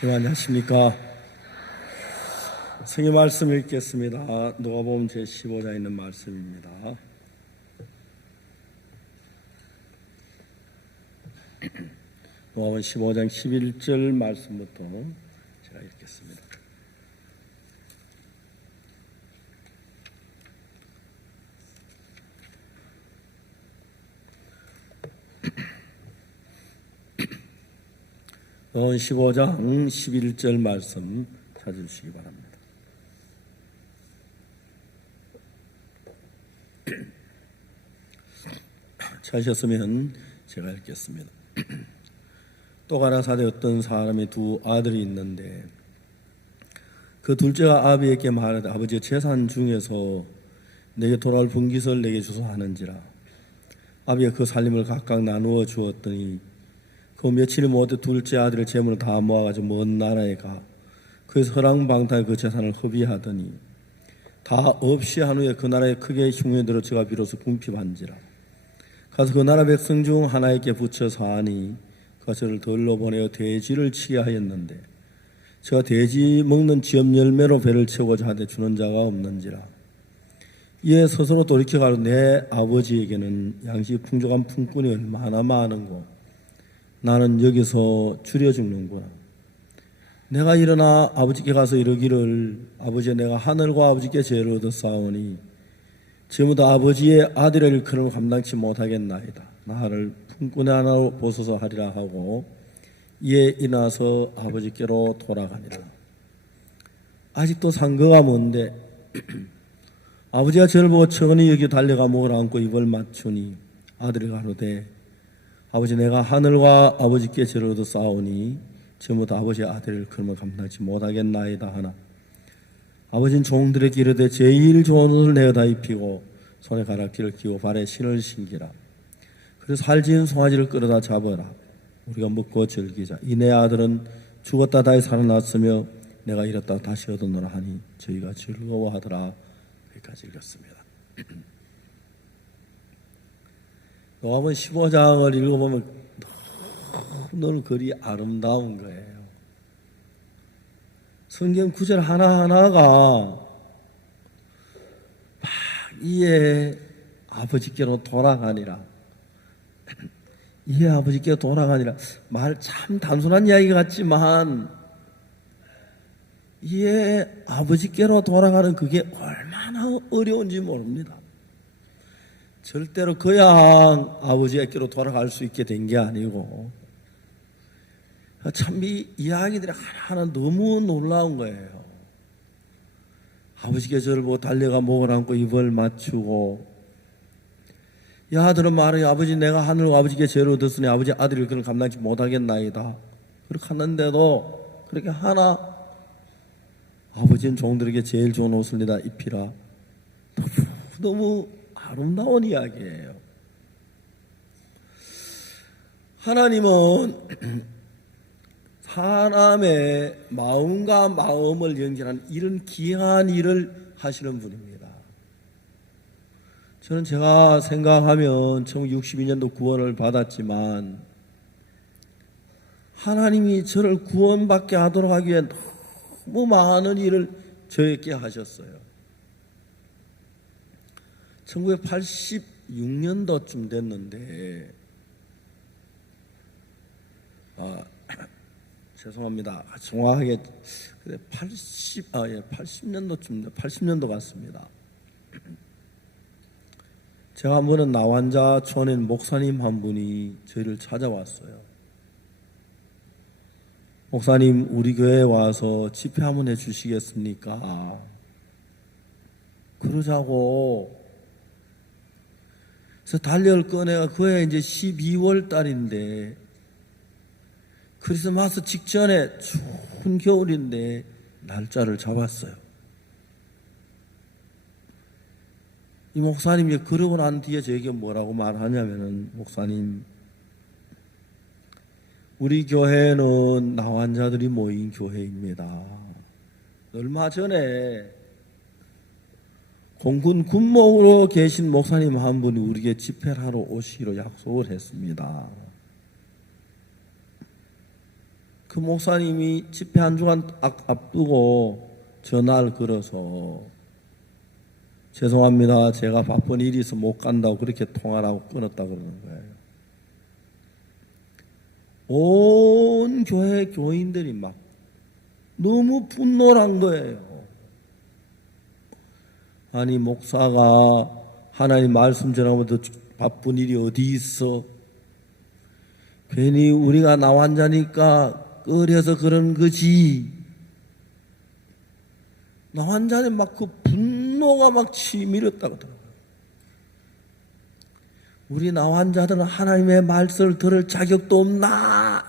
안녕하십니까. 성경 말씀 읽겠습니다. 누가복음 제15장에 있는 말씀입니다. 누가복음 15장 11절 말씀부터 제가 읽겠습니다. 누가복음 15장 11절 말씀 찾아주시기 바랍니다. 찾으셨으면 제가 읽겠습니다. 또 가라사대 어떤 사람이 두 아들이 있는데 그 둘째가 아비에게 말하되 아버지의 재산 중에서 내게 돌아올 분깃을 내게 주소 하는지라. 아비가 그 살림을 각각 나누어 주었더니 그 며칠이 못해 둘째 아들의 재물을 다 모아가지고 먼 나라에 가 그에서 허랑방탕에 그 재산을 허비하더니 다 없이 한 후에 그 나라에 크게 흉에 들어 저가 비로소 궁핍한지라. 가서 그 나라 백성 중 하나에게 붙여 사하니 그가 저를 들러 보내어 돼지를 치게 하였는데 저가 돼지 먹는 지엽 열매로 배를 채우고자 하되 주는 자가 없는지라. 이에 스스로 돌이켜 가로 내 아버지에게는 양식이 풍족한 품꾼이 얼마나 많은고 나는 여기서 줄여 죽는구나. 내가 일어나 아버지께 가서 이르기를 아버지 내가 하늘과 아버지께 죄를 얻었사오니 지금부터 아버지의 아들의 일컬음을 감당치 못하겠나이다. 나를 품꾼의 하나로 보소서 하리라 하고 이에 일어나서 아버지께로 돌아가니라. 아직도 상거가 먼데 아버지가 저를 보고 천히 여기 달려가 목을 안고 입을 맞추니 아들이 가로되 아버지 내가 하늘과 아버지께 죄를 얻었사오니 지금부터 아버지의 아들의 일컬음을 감당치 못하겠나이다 하나 아버지는 종들에게 이르되 제일 좋은 옷을 내어다 입히고 손에 가락지를 끼고 발에 신을 신기라. 그래서 살진 송아지를 끌어다 잡아라. 우리가 먹고 즐기자. 이 내 아들은 죽었다 다시 살아났으며 내가 잃었다 다시 얻었노라 하니 저희가 즐거워하더라. 여기까지 읽었습니다. 누가복음 15장을 읽어보면 너무 글이 아름다운 거예요. 성경 구절 하나하나가 막 이에 아버지께로 돌아가니라. 이에 아버지께로 돌아가니라. 말 참 단순한 이야기 같지만 이에 아버지께로 돌아가는 그게 얼마나 어려운지 모릅니다. 절대로 그냥 아버지께로 돌아갈 수 있게 된 게 아니고 참 이 이야기들이 하나하나 너무 놀라운 거예요. 아버지께 저를 보고 달려가 목을 안고 입을 맞추고 이 아들은 말해 아버지 내가 하늘과 아버지께 죄를 얻었으니 아버지 아들이 그를 감당치 못하겠나이다. 그렇게 하는데도 그렇게 하나 아버지는 종들에게 제일 좋은 옷을 내다 입히라. 너무 아름다운 이야기예요. 하나님은 사람의 마음과 마음을 연결하는 이런 귀한 일을 하시는 분입니다. 저는 제가 생각하면 1962년도 구원을 받았지만 하나님이 저를 구원받게 하도록 하기 위해 너무 많은 일을 저에게 하셨어요. 1986년도쯤 됐는데 죄송합니다. 정확하게 80년도 같습니다. 제가 한 번은 나환자촌에 목사님 한 분이 저희를 찾아왔어요. 목사님 우리 교회에 와서 집회 한번 해주시겠습니까? 그러자고 그래서 달력을 꺼내가 그해 이제 12월 달인데 크리스마스 직전에 추운 겨울인데 날짜를 잡았어요. 이 목사님이 그러고 난 뒤에 저에게 뭐라고 말하냐면은 목사님 우리 교회는 나환자들이 모인 교회입니다. 얼마 전에 공군 군목으로 계신 목사님 한 분이 우리에게 집회를 하러 오시기로 약속을 했습니다. 그 목사님이 집회 한 주간 앞두고 전화를 걸어서 죄송합니다. 제가 바쁜 일이 있어 못 간다고 그렇게 통화를 하고 끊었다 그러는 거예요. 온 교회 교인들이 막 너무 분노한 거예요. 아니 목사가 하나님 말씀 전하면 더 바쁜 일이 어디 있어? 괜히 우리가 나 환자니까 꺼려서 그런 거지. 나 환자는 막 그 분노가 막 치밀었다 그러더라고요. 우리 나 환자들은 하나님의 말씀을 들을 자격도 없나?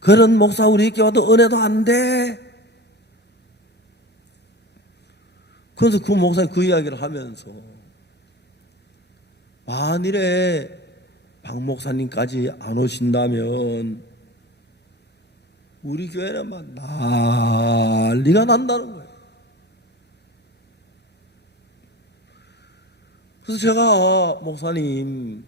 그런 목사 우리 교회도 은혜도 안 돼. 그래서 그 목사님 그 이야기를 하면서 만일에 박 목사님까지 안 오신다면 우리 교회는 막 난리가 난다는 거예요. 그래서 제가 목사님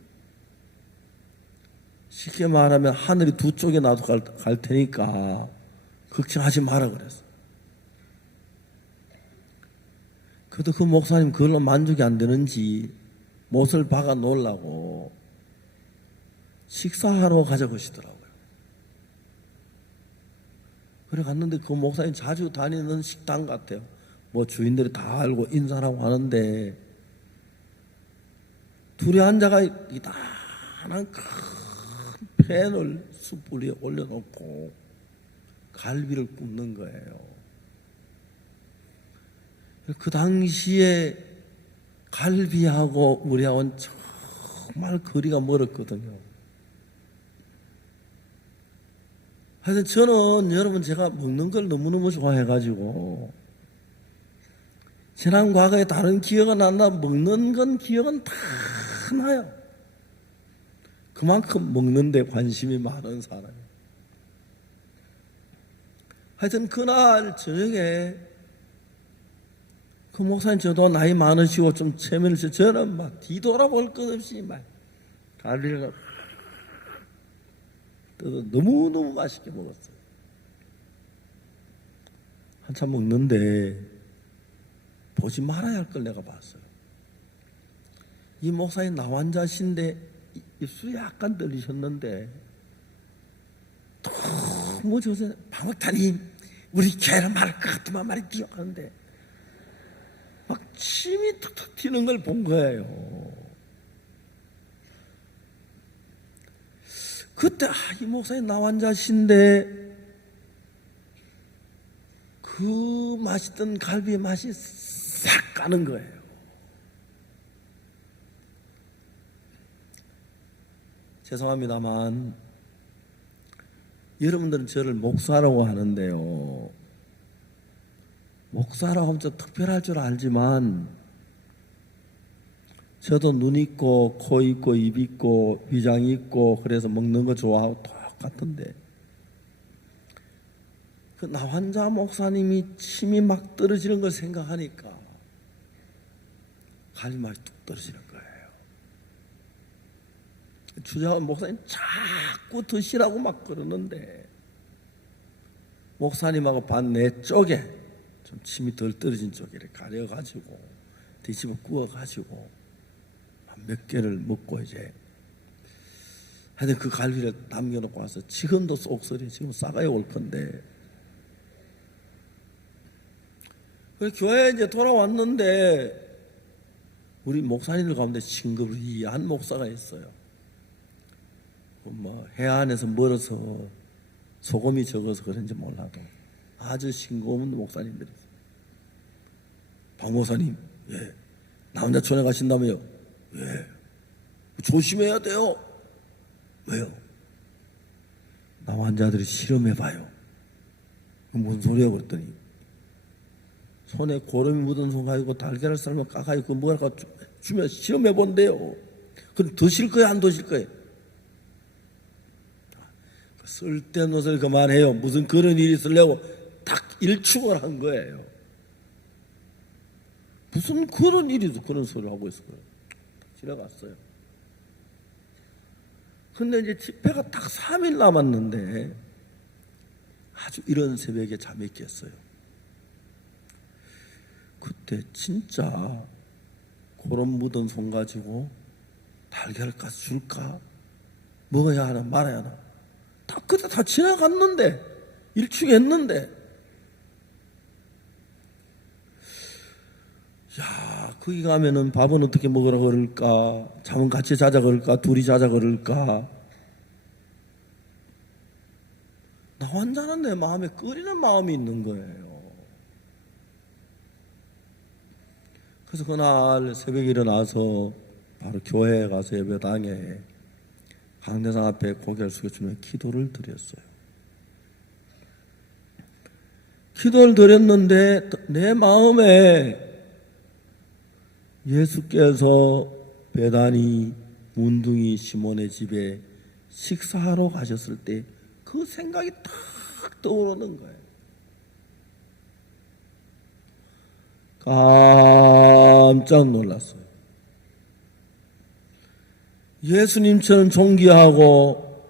쉽게 말하면 하늘이 두 쪽에 나도 갈 테니까 걱정하지 마라 그랬어. 그래도 그 목사님 그걸로 만족이 안 되는지 못을 박아 놓으려고 식사하러 가져가시더라고요. 그래 갔는데 그 목사님 자주 다니는 식당 같아요. 뭐 주인들이 다 알고 인사라고 하는데 둘이 앉아가 이단한 큰 팬을 숯불 위에 올려놓고 갈비를 굽는 거예요. 그 당시에 갈비하고 우리하고는 정말 거리가 멀었거든요. 하여튼 저는 여러분 제가 먹는 걸 너무너무 좋아해가지고 지난 과거에 다른 기억은 안 나. 먹는 건 기억은 다 나요. 그만큼 먹는 데 관심이 많은 사람이에요. 하여튼 그날 저녁에 그 목사님 저도 나이 많으시고 좀 체면을 저는 막 뒤돌아볼 것 없이 막 갈비를 뜯어 너무너무 맛있게 먹었어요. 한참 먹는데 보지 말아야 할 걸 내가 봤어요. 이 목사님 나 환자신데 입술이 약간 떨리셨는데 너무 저서 박 목사님 우리 교회를 말할 것 같지만 말이 기억하는데 막 침이 툭툭 튀는 걸 본 거예요. 그때 이 목사님 나 환자신데 그 맛있던 갈비 맛이 싹 가는 거예요. 죄송합니다만 여러분들은 저를 목사라고 하는데요. 목사라고 하면 좀 특별할 줄 알지만 저도 눈 있고 코 있고 입 있고 위장 있고 그래서 먹는 거 좋아하고 똑같은데 그 나 환자 목사님이 침이 막 떨어지는 걸 생각하니까 갈비맛이 뚝 떨어지는 거예요. 주장한 목사님 자꾸 드시라고 막 그러는데 목사님하고 반내 쪽에 좀 침이 덜 떨어진 쪽에 가려가지고 뒤집어 구워가지고 몇 개를 먹고 이제 하여튼 그 갈비를 남겨놓고 와서 지금도 쏙소리 지금 싸가야 올 건데 교회에 이제 돌아왔는데 우리 목사님들 가운데 싱그러이한 목사가 있어요. 뭐 해안에서 멀어서 소금이 적어서 그런지 몰라도 아주 싱거운 목사님들이 있어요. 박 목사님, 예, 나 혼자 전에 가신다며요. 예, 조심해야 돼요. 왜요? 나 환자들이 실험해봐요. 무슨 소리야 그랬더니 손에 고름이 묻은 손 가지고 달걀을 삶아 까가지고 뭐랄까 주면 실험해본대요. 그럼 드실 거야 안 드실 거야? 쓸데없는 소리 그만해요. 무슨 그런 일이 있으려고 딱 일축을 한 거예요. 무슨 그런 일이 있어 그런 소리를 하고 있어요. 지나갔어요. 근데 이제 집회가 딱 3일 남았는데 아주 이런 새벽에 잠이 깼어요. 그때 진짜 그런 묻은 손 가지고 달걀가스 줄까? 먹어야 하나 말아야 하나? 다 그때 다 지나갔는데, 일축했는데, 야, 거기 가면은 밥은 어떻게 먹으라 그럴까? 잠은 같이 자자 그럴까? 둘이 자자 그럴까? 나 혼자는 내 마음에 끓이는 마음이 있는 거예요. 그래서 그날 새벽에 일어나서 바로 교회에 가서 예배당에 강대상 앞에 고개를 숙여 주면 기도를 드렸어요. 기도를 드렸는데 내 마음에 예수께서 베다니 문둥이 시몬의 집에 식사하러 가셨을 때 그 생각이 탁 떠오르는 거예요. 깜짝 놀랐어요. 예수님처럼 존귀하고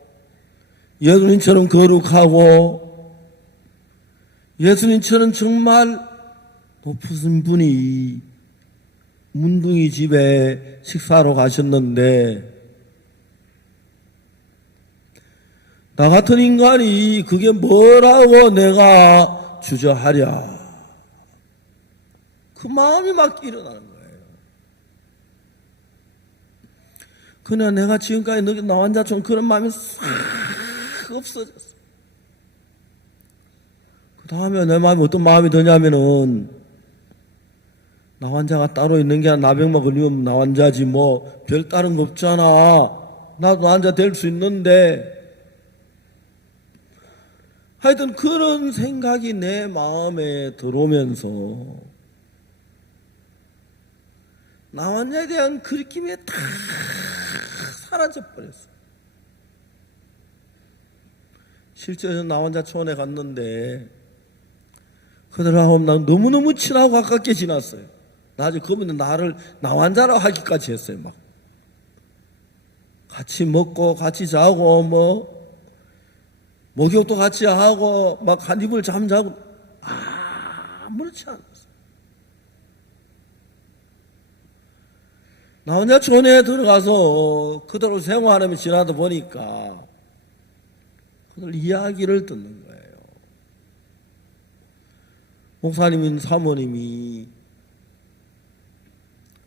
예수님처럼 거룩하고 예수님처럼 정말 높으신 분이 문둥이 집에 식사하러 가셨는데 나 같은 인간이 그게 뭐라고 내가 주저하랴. 그 마음이 막 일어나는 거예요. 그냥 내가 지금까지 느낀 나 혼자처럼 그런 마음이 싹 없어졌어. 그 다음에 내 마음이 어떤 마음이 드냐면은 나 환자가 따로 있는 게 아니라 나병 먹으면 나 환자지 뭐 별다른 거 없잖아. 나도 환자 될 수 있는데 하여튼 그런 생각이 내 마음에 들어오면서 나 환자에 대한 그리낌이 다 사라져 버렸어요. 실제로 나 환자 초원에 갔는데 그들하고 난 너무너무 친하고 가깝게 지났어요. 나중에 그분은 나를 나 환자라고 하기까지 했어요. 막 같이 먹고 같이 자고 뭐 목욕도 같이 하고 막 한 입을 잠자고 아무렇지 않았어요. 나 혼자 촌에 들어가서 그대로 생활하며 지나다 보니까 그들 이야기를 듣는 거예요. 목사님인 사모님이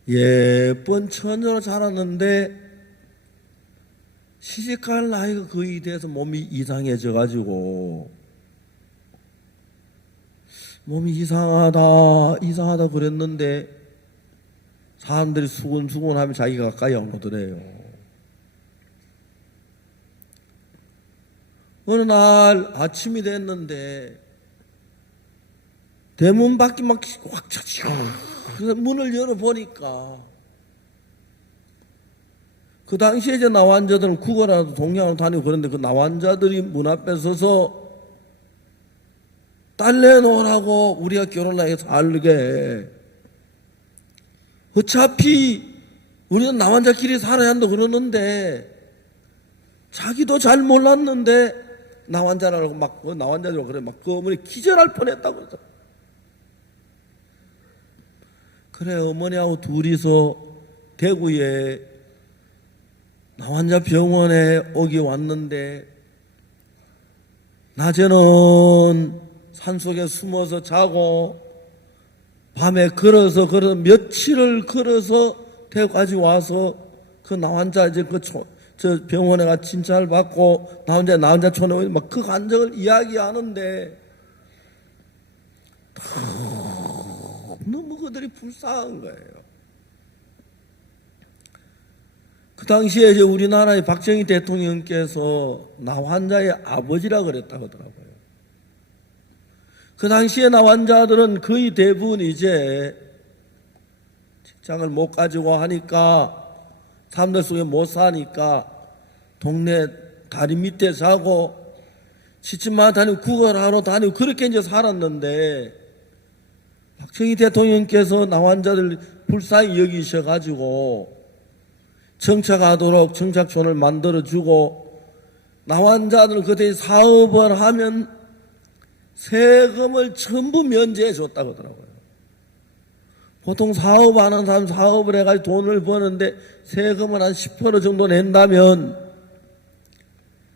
예쁜 처녀로 자랐는데 시집갈 나이가 거의 돼서 몸이 이상해져 가지고 몸이 이상하다 그랬는데 사람들이 수군수군하면 자기가 가까이 안 오더래요. 어느 날 아침이 됐는데 대문 밖이 막 확 차지고 그래서 문을 열어보니까 그 당시에 이제 나환자들은 국어라도 동양으로 다니고 그런데 그 나환자들이 문 앞에 서서 딸 내놓으라고 우리가 결혼하게 살게 어차피 우리는 나환자끼리 살아야 한다 그러는데 자기도 잘 몰랐는데 나환자라고 막 나환자라고 그래 막 그 어머니 기절할 뻔했다고 그러죠. 그래 어머니하고 둘이서 대구에 나환자 병원에 오기 왔는데 낮에는 산속에 숨어서 자고 밤에 걸어서 며칠을 걸어서 대구까지 와서 그 나환자 이제 저 병원에 가 진찰 받고 나환자 촌에 막 그 간증을 이야기하는데 너무 그들이 불쌍한 거예요. 그 당시에 이제 우리나라의 박정희 대통령께서 나환자의 아버지라 그랬다 하더라고요. 그 당시에 나환자들은 거의 대부분 이제 직장을 못 가지고 하니까 사람들 속에 못 사니까 동네 다리 밑에 자고 시집만 다니고 구걸 하러 다니고 그렇게 이제 살았는데 박정희 대통령께서 나환자들 불쌍히 여기셔가지고 정착하도록 정착촌을 만들어주고 나환자들 그때 사업을 하면 세금을 전부 면제해 줬다고 하더라고요. 보통 사업하는 사람 사업을 해가지고 돈을 버는데 세금을 한 10% 정도 낸다면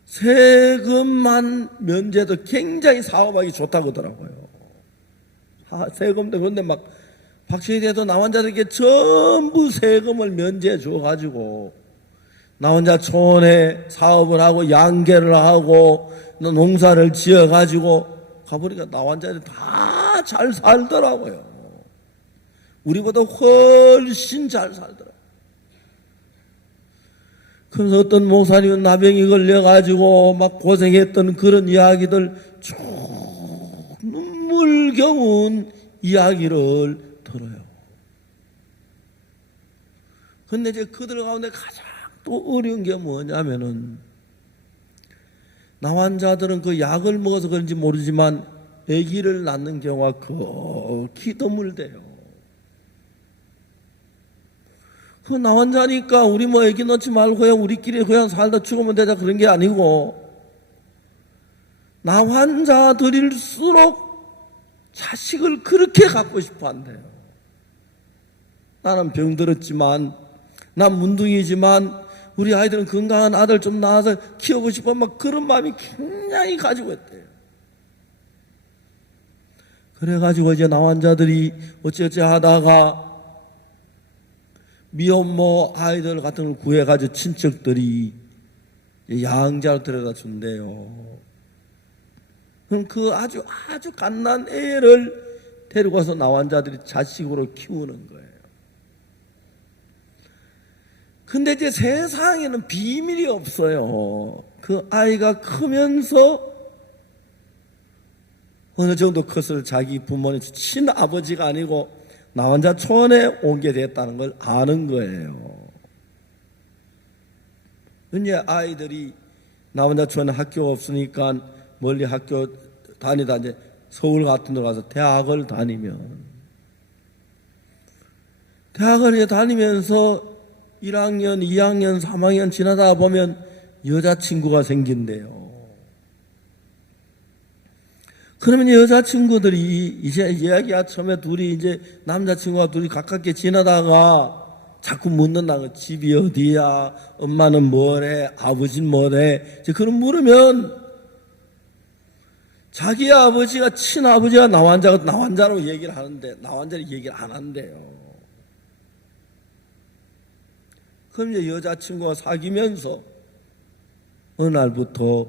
세금만 면제도 굉장히 사업하기 좋다고 하더라고요. 세금도 그런데 막 박시대도 나환자들에게 전부 세금을 면제해 줘가지고 나환자촌에 사업을 하고 양계를 하고 농사를 지어가지고 가보니까 나환자들이 다 잘 살더라고요. 우리보다 훨씬 잘 살더라고요. 그래서 어떤 목사님은 나병이 걸려가지고 막 고생했던 그런 이야기들 쭉 눈물겨운 이야기를 들어요. 근데 이제 그들 가운데 가장 또 어려운 게 뭐냐면은 나환자들은 그 약을 먹어서 그런지 모르지만 아기를 낳는 경우가 극히 드물대요. 그 나환자니까 우리 뭐 아기 낳지 말고 그냥 우리끼리 그냥 살다 죽으면 되자 그런 게 아니고 나환자들일수록 자식을 그렇게 갖고 싶어 한대요. 나는 병들었지만 난 문둥이지만 우리 아이들은 건강한 아들 좀 낳아서 키우고 싶어 막 그런 마음이 굉장히 가지고 있대요. 그래가지고 이제 나환자들이 어찌어찌 하다가 미혼모 아이들 같은 걸 구해가지고 친척들이 양자로 데려다 준대요. 그럼 그 아주 갓난 애를 데리고 와서 나환자들이 자식으로 키우는 거예요. 근데 이제 세상에는 비밀이 없어요. 그 아이가 크면서 어느 정도 컸을 자기 부모님 친아버지가 아니고 나환자촌에 오게 됐다는 걸 아는 거예요. 이제 아이들이 나환자촌에 학교가 없으니까 멀리 학교 다니다 이제 서울 같은 데 가서 대학을 다니면 대학을 이제 다니면서 1학년, 2학년, 3학년 지나다 보면 여자친구가 생긴대요. 그러면 여자친구들이 이제 이야기야 처음에 둘이 이제 남자친구가 둘이 가깝게 지나다가 자꾸 묻는다. 집이 어디야? 엄마는 뭐래? 아버지는 뭐래? 이제 그런 물으면 자기 아버지가 친아버지가 나환자라고 얘기를 하는데 나환자를 얘기를 안 한대요. 그럼 이제 여자친구가 사귀면서 어느 날부터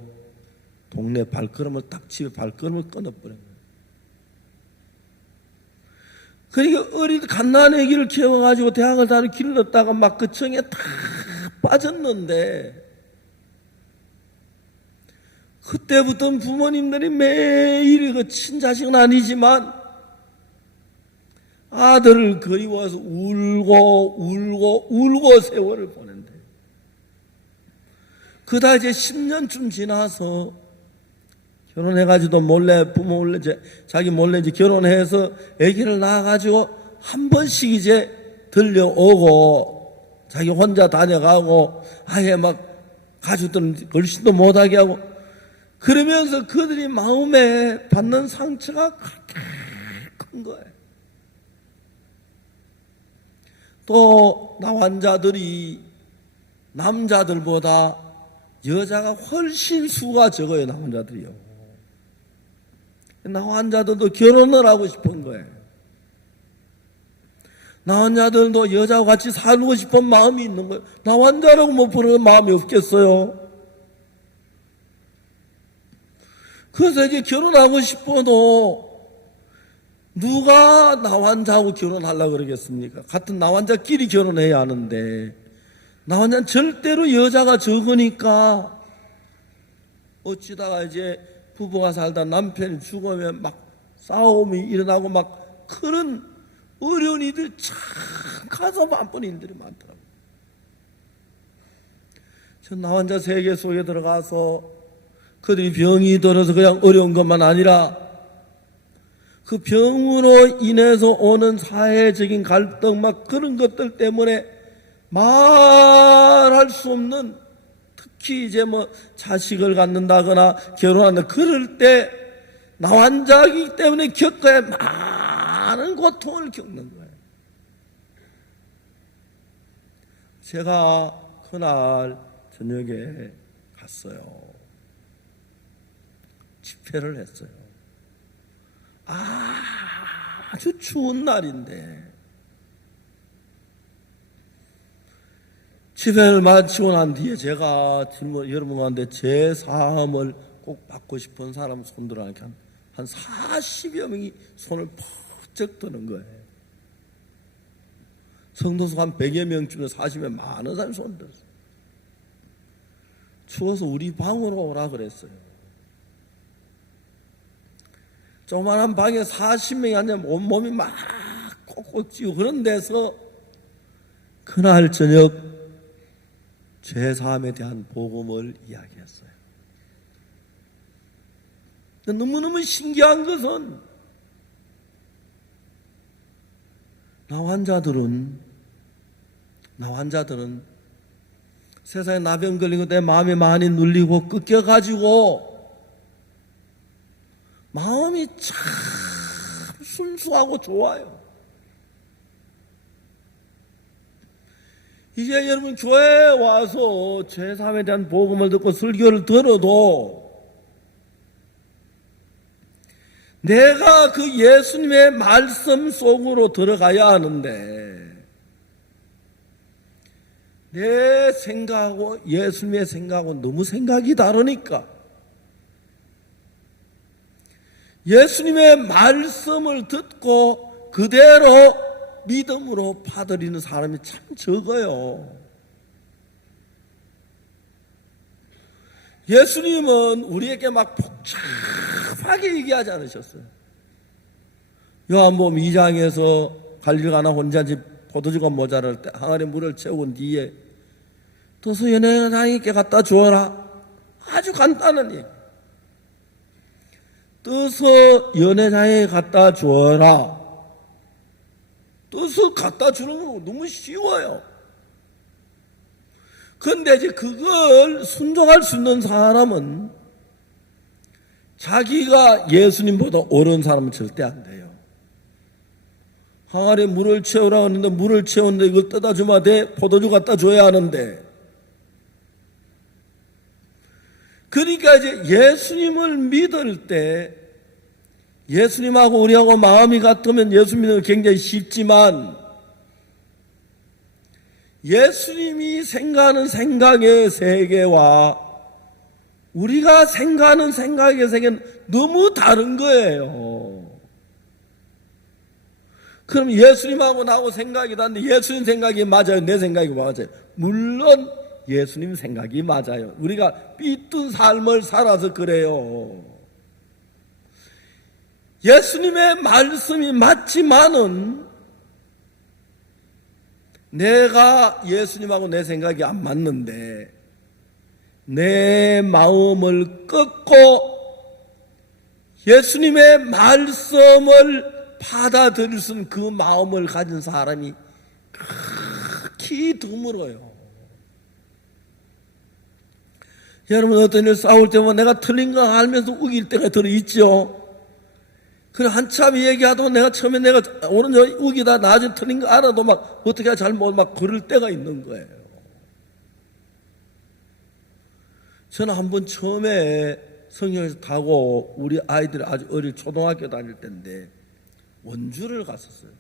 동네 발걸음을 딱 집에 발걸음을 끊어버린 거예요. 그러니까 어린 갓난 아기를 키워가지고 대학을 다니고 길렀다가 막 그 청에 다 빠졌는데 그때부터는 부모님들이 매일 그 친자식은 아니지만 아들을 그리워서 울고 세월을 보낸대. 그다 이제 10년쯤 지나서 결혼해가지고 몰래 부모 몰래 자기 몰래 이제 결혼해서 아기를 낳아가지고 한 번씩 이제 들려오고 자기 혼자 다녀가고 아예 막 가족들은 걸신도 못하게 하고 그러면서 그들이 마음에 받는 상처가 그렇게 큰 거예요. 또 나환자들이 남자들보다 여자가 훨씬 수가 적어요. 나환자들이요. 나환자들도 결혼을 하고 싶은 거예요. 나환자들도 여자와 같이 살고 싶은 마음이 있는 거예요. 나환자라고 못 부르는 마음이 없겠어요. 그래서 이제 결혼하고 싶어도 누가 나환자하고 결혼하려고 그러겠습니까? 같은 나환자끼리 결혼해야 하는데 나환자는 절대로 여자가 적으니까 어찌다가 이제 부부가 살다 남편이 죽으면 막 싸움이 일어나고 막 그런 어려운 일들이 참 가슴 아픈 일들이 많더라고요. 전 나환자 세계 속에 들어가서 그들이 병이 들어서 그냥 어려운 것만 아니라 그 병으로 인해서 오는 사회적인 갈등 막 그런 것들 때문에 말할 수 없는, 특히 이제 뭐 자식을 갖는다거나 결혼한다 그럴 때 나환자이기 때문에 겪어야 많은 고통을 겪는 거예요. 제가 그날 저녁에 갔어요. 집회를 했어요. 아주 추운 날인데 집회를 마치고 난 뒤에 제가 여러분 가운데 제 사함을 꼭 받고 싶은 사람 손들어 한 40여 명이 손을 퍽쩍 드는 거예요. 성도수 한 100여 명쯤에 40여 많은 사람이 손 들었어요. 추워서 우리 방으로 오라 그랬어요. 조그만한 방에 40명이 앉아 온몸이 막 콕콕 찌고 그런 데서 그날 저녁 죄사함에 대한 복음을 이야기했어요. 너무너무 신기한 것은 나 환자들은 세상에 나병 걸린 것 때문에 마음이 많이 눌리고 꺾여가지고 마음이 참 순수하고 좋아요. 이제 여러분 교회에 와서 죄사함에 대한 복음을 듣고 설교를 들어도 내가 그 예수님의 말씀 속으로 들어가야 하는데 내 생각하고 예수님의 생각하고 너무 생각이 다르니까 예수님의 말씀을 듣고 그대로 믿음으로 받아들이는 사람이 참 적어요. 예수님은 우리에게 막 복잡하게 얘기하지 않으셨어요. 요한복음 2장에서 갈릴 가나 혼자 집 포도주가 모자랄 때 항아리 물을 채운 뒤에 떠서 연회장에게 갖다 주어라. 아주 간단한 얘기. 떠서 연회장에 갖다 주어라. 떠서 갖다 주는 거 너무 쉬워요. 그런데 이제 그걸 순종할 수 있는 사람은 자기가 예수님보다 옳은 사람은 절대 안 돼요. 항아리에 물을 채우라 하는데 물을 채우는데 이걸 떠다 주면 돼. 포도주 갖다 줘야 하는데. 그러니까 이제 예수님을 믿을 때 예수님하고 우리하고 마음이 같으면 예수 믿는 건 굉장히 쉽지만 예수님이 생각하는 생각의 세계와 우리가 생각하는 생각의 세계는 너무 다른 거예요. 그럼 예수님하고 나하고 생각이 다른데 예수님 생각이 맞아요? 내 생각이 맞아요? 물론 예수님 생각이 맞아요. 우리가 삐뚤 삶을 살아서 그래요. 예수님의 말씀이 맞지만은 내가 예수님하고 내 생각이 안 맞는데 내 마음을 꺾고 예수님의 말씀을 받아들일 수 있는 그 마음을 가진 사람이 극히 드물어요. 여러분 어떤 일 싸울 때면 내가 틀린 거 알면서 우길 때가 들어있죠. 그래 한참 얘기하다가 내가 처음에 내가 오른쪽 우기다 나중에 틀린 거 알아도 막 어떻게 잘못 막 그럴 때가 있는 거예요. 저는 한번 처음에 성경에서 타고 우리 아이들이 아주 어릴 초등학교 다닐 때인데 원주를 갔었어요.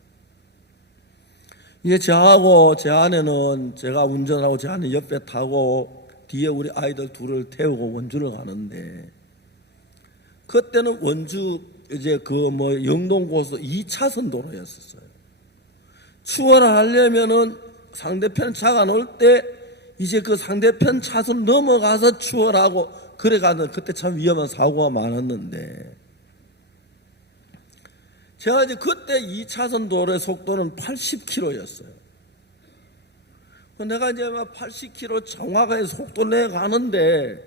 이제 저하고 제 아내는 제가 운전하고 제 아내 옆에 타고 뒤에 우리 아이들 둘을 태우고 원주를 가는데 그때는 원주 이제 그 영동 고속 2차선 도로였었어요. 추월을 하려면은 상대편 차가 올 때 이제 그 상대편 차선 넘어가서 추월하고 그래 가는 그때 참 위험한 사고가 많았는데 제가 이제 그때 2차선 도로의 속도는 80km였어요. 내가 이제 막 80km 정확하게 속도 내 가는데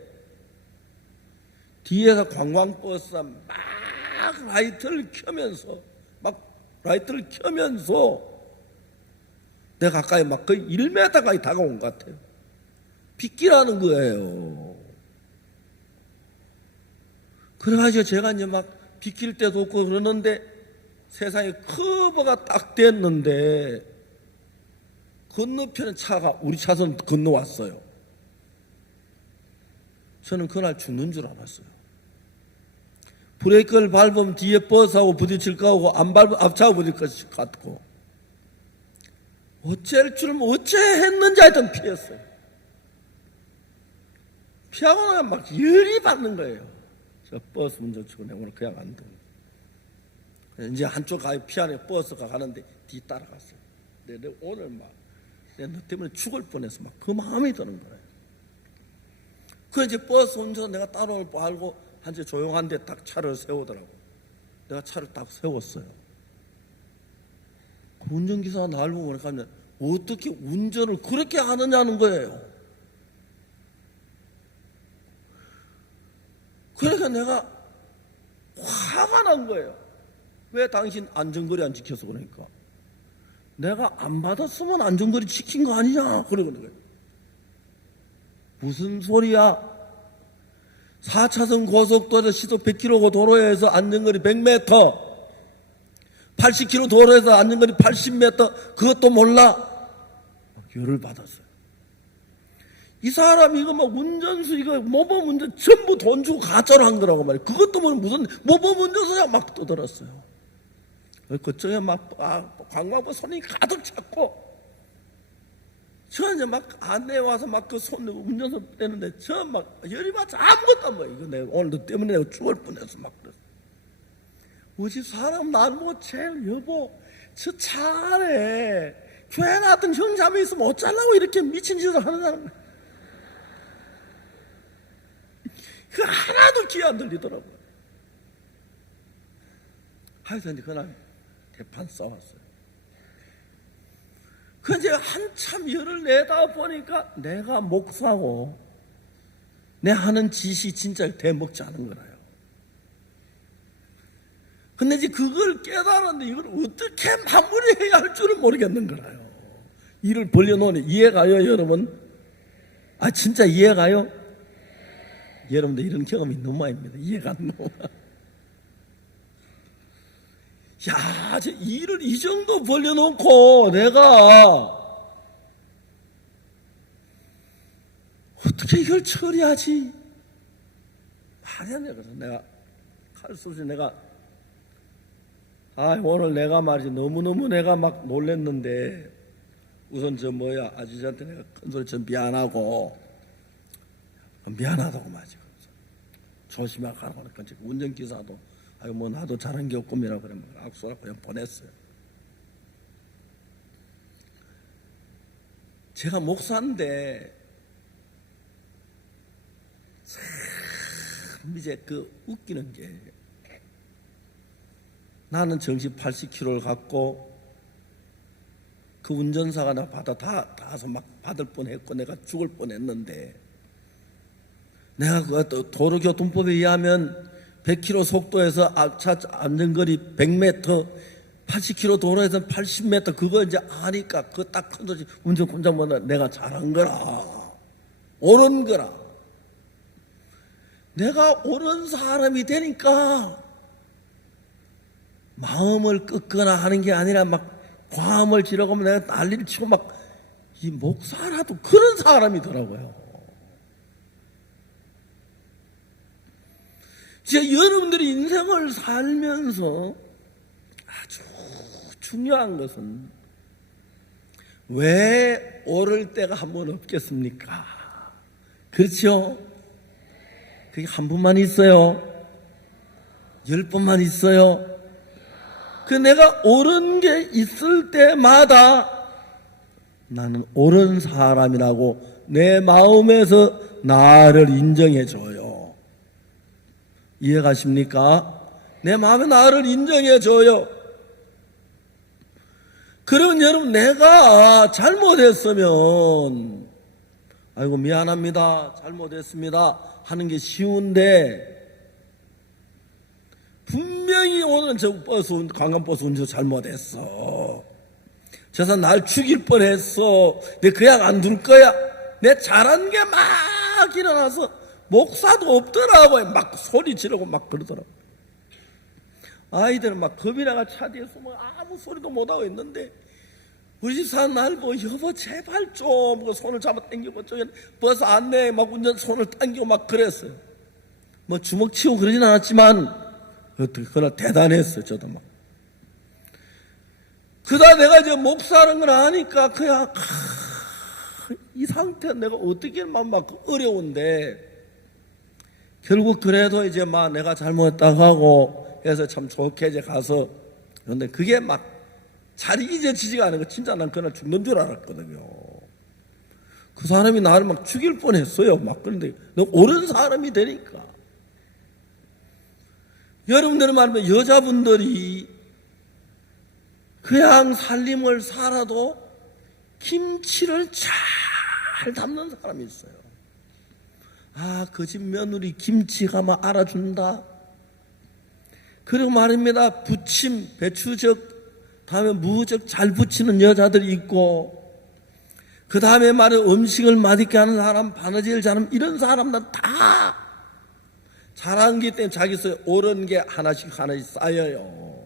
뒤에서 관광버스가 막 라이트를 켜면서 내가 가까이 막 거의 1m까지 다가온 것 같아요. 빗기라는 거예요. 그래가지고 제가 이제 막 비킬 때도 없고 그러는데 세상에 커버가 딱 됐는데 건너편에 차가 우리 차선 건너왔어요. 저는 그날 죽는 줄 알았어요. 브레이크를 밟으면 뒤에 버스하고 부딪힐 거고 안 밟으면 앞차하고 부딪힐 것 같고 어쩔 줄 어째 했는지 하여튼 피했어요. 피하고 나면 막 열이 받는 거예요. 저 버스 운전 치고 내가 오늘 그냥 안 돼. 이제 한쪽 가요. 피하네 버스가 가는데 뒤 따라갔어요. 내가 오늘 막 너 때문에 죽을 뻔해서 막 그 마음이 드는 거예요. 그래서 이제 버스 운전 내가 따라올 거 알고 한제 조용한 데 딱 차를 세우더라고. 내가 차를 딱 세웠어요. 그 운전기사가 나를 보고 그러니까 어떻게 운전을 그렇게 하느냐는 거예요. 그러니까 내가 화가 난 거예요. 왜 당신 안전거리 안 지켜서 그러니까. 내가 안 받았으면 안전거리 지킨 거 아니냐 그러는 거예요. 무슨 소리야. 4차선 고속도로에서 시속 100km 도로에서 안전거리 100m 80km 도로에서 안전거리 80m 그것도 몰라. 열을 받았어요. 이 사람이 이거 막 운전수 이거 모범 운전 전부 돈 주고 가짜로 한 거라고 말이에요. 그것도 무슨 모범 운전수냐 막 떠들었어요. 그쪽에 막 관광부 손님이 가득 찼고 저 이제 막 안내에 와서 막 그 손 운전수 떼는데 저 막 열이 받자 아무것도 안 보여. 이거 내가 오늘 너 때문에 내가 죽을 뻔했어 막 그랬어. 우리 사람 날 뭐 제일 여보 저 차 안에 교회 나왔던 형제자매 있으면 어쩌려고 이렇게 미친 짓을 하는 사람. 그 하나도 귀 안 들리더라고요. 하여튼 이제 그날 대판 싸웠어요. 그 제가 한참 열을 내다 보니까 내가 목사고 내 하는 짓이 진짜 대먹지 않은 거라요. 근데 이제 그걸 깨달았는데 이걸 어떻게 마무리해야 할 줄은 모르겠는 거라요. 일을 벌려놓으니 이해가요 여러분? 진짜 이해가요? 여러분들 이런 경험이 너무 많습니다. 이해가 안 나와. 야, 저 일을 이 정도 벌려놓고 내가 어떻게 이걸 처리하지? 말이 안 돼. 그래서 내가 할 수 없이 내가 오늘 내가 말이지 너무너무 내가 막 놀랬는데 우선 아저씨한테 내가 큰소리 좀 미안하고 미안하다고 말이지. 조심하게 가라고 하니까 운전기사도 뭐 나도 잘한 게 없구미라 그러면 악수하고 그냥 보냈어요. 제가 목사인데 참 이제 그 웃기는 게 나는 정시 80kg를 갖고 그 운전사가 나 다서 막 받을 뻔했고 내가 죽을 뻔했는데 내가 그 도로교통법에 의하면 100km 속도에서 앞차 안전거리 100m 80km 도로에서 80m 그거 이제 아니까 그거 딱 큰 소리 운전 공장보다 내가 잘한 거라 옳은 거라. 내가 옳은 사람이 되니까 마음을 끄거나 하는 게 아니라 막 과음을 지르고 내가 난리를 치고 막 이 목사라도 그런 사람이더라고요. 이제 여러분들이 인생을 살면서 아주 중요한 것은 왜 오를 때가 한 번 없겠습니까? 그렇죠? 그게 한 번만 있어요? 10번만 있어요? 그 내가 옳은 게 있을 때마다 나는 옳은 사람이라고 내 마음에서 나를 인정해 줘요. 이해가십니까? 내 마음에 나를 인정해 줘요. 그러면 여러분 내가 잘못했으면 아이고 미안합니다 잘못했습니다 하는 게 쉬운데 분명히 오늘 저 관광버스 운전 잘못했어 재산 날 죽일 뻔했어. 내 그냥 안 둘 거야. 내 잘한 게 막 일어나서 목사도 없더라고. 막 소리 지르고 막 그러더라고. 아이들은 막 겁이 나가 차 뒤에 숨어 아무 소리도 못하고 있는데 우리 집사람 날 보고 여보 제발 좀 그 손을 잡아 당기고 저기 버스 안내 막 운전 손을 당기고 막 그랬어요. 뭐 주먹 치고 그러진 않았지만 그러나 대단했어요. 저도 막. 그다 내가 이제 목사라는 걸 아니까 그냥 이 상태 내가 어떻게 막 어려운데 결국 그래도 이제 막 내가 잘못했다고 하고 해서 참 좋게 이제 가서 그런데 그게 막 잘 잊어지지가 않은 거 진짜 난 그날 죽는 줄 알았거든요. 그 사람이 나를 막 죽일 뻔했어요. 막 그런데 너무 옳은 사람이 되니까. 여러분들은 말하면 여자분들이 그냥 살림을 살아도 김치를 잘 담는 사람이 있어요. 아, 그 집 며느리 김치가 막 알아준다. 그리고 말입니다. 부침, 배추젓, 다음에 무젓 잘 부치는 여자들이 있고, 그 다음에 말은 음식을 맛있게 하는 사람, 바느질 잘하는 이런 사람들 다 잘하기 때문에 자기서 옳은 게 하나씩 쌓여요.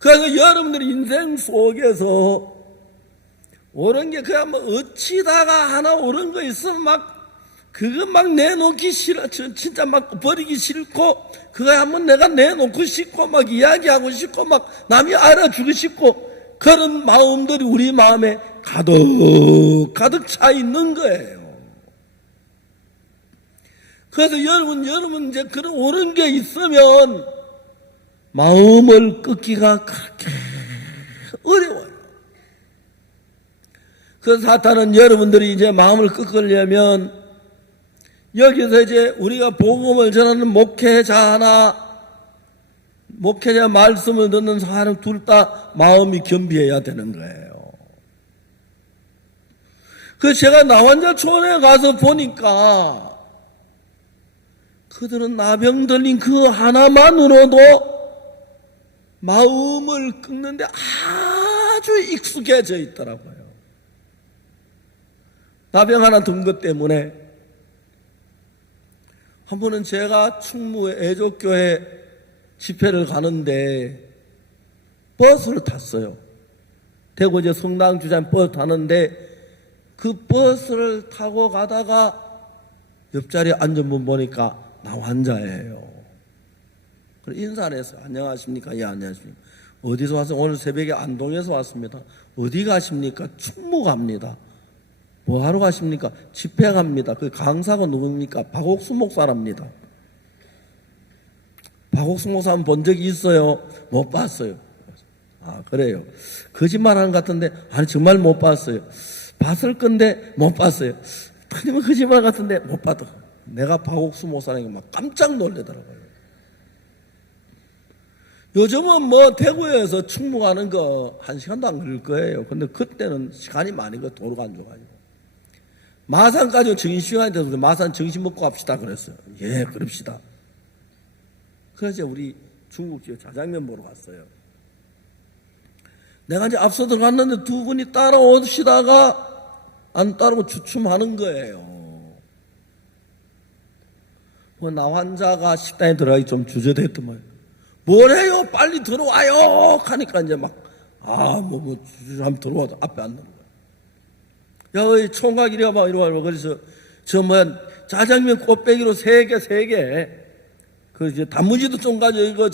그래서 여러분들이 인생 속에서 옳은 게 그냥 뭐 어찌다가 하나 옳은 거 있으면 막 그거 막 내놓기 싫어. 진짜 막 버리기 싫고 그거 한번 내가 내놓고 싶고 막 이야기하고 싶고 막 남이 알아주고 싶고 그런 마음들이 우리 마음에 가득 차 있는 거예요. 그래서 여러분 이제 그런 옳은 게 있으면 마음을 끊기가 그렇게 어려워요. 그래서 사탄은 여러분들이 이제 마음을 꺾으려면 여기서 이제 우리가 복음을 전하는 목회자 말씀을 듣는 사람 둘 다 마음이 겸비해야 되는 거예요. 그래서 제가 나환자 초원에 가서 보니까 그들은 나병 들린 그 하나만으로도 마음을 꺾는데 아주 익숙해져 있더라고요. 나병 하나 든 것 때문에 한 번은 제가 충무 애족교회 집회를 가는데 버스를 탔어요. 대구 이제 성당 주차장 버스 타는데 그 버스를 타고 가다가 옆자리에 앉은 분 보니까 나 환자예요. 그래서 인사를 했어요. 안녕하십니까? 예, 안녕하십니까? 어디서 왔어요? 오늘 새벽에 안동에서 왔습니다. 어디 가십니까? 충무 갑니다. 뭐 하러 가십니까? 집회 갑니다. 그 강사가 누굽니까? 박옥수 목사랍니다. 박옥수 목사는 본 적이 있어요? 못 봤어요. 아, 그래요. 거짓말하는 것 같은데 아니 정말 못 봤어요. 봤을 건데 못 봤어요. 틀리면 거짓말 같은데 못 봤다. 내가 박옥수 목사라니까 막 깜짝 놀래더라고요. 요즘은 뭐 대구에서 충무 가는 거 1시간도 안 걸릴 거예요. 근데 그때는 시간이 많이 거 도로가 안 좋아가지고. 마산까지 정신시간이 돼서 마산 정신 먹고 갑시다 그랬어요. 예, 그럽시다. 그래서 우리 중국집 자장면 보러 갔어요. 내가 이제 앞서 들어갔는데 두 분이 따라오시다가 안 따라오고 주춤하는 거예요. 뭐 나 환자가 식당에 들어가기 좀 주저됐더만 뭐래요? 빨리 들어와요! 하니까 이제 막 한번 들어와도 앞에 앉는 거야. 야, 어이 총각 이리 와봐, 이리 와봐. 그래서 짜장면 꽃배기로 3개. 그 이제 단무지도 좀 가지고 이거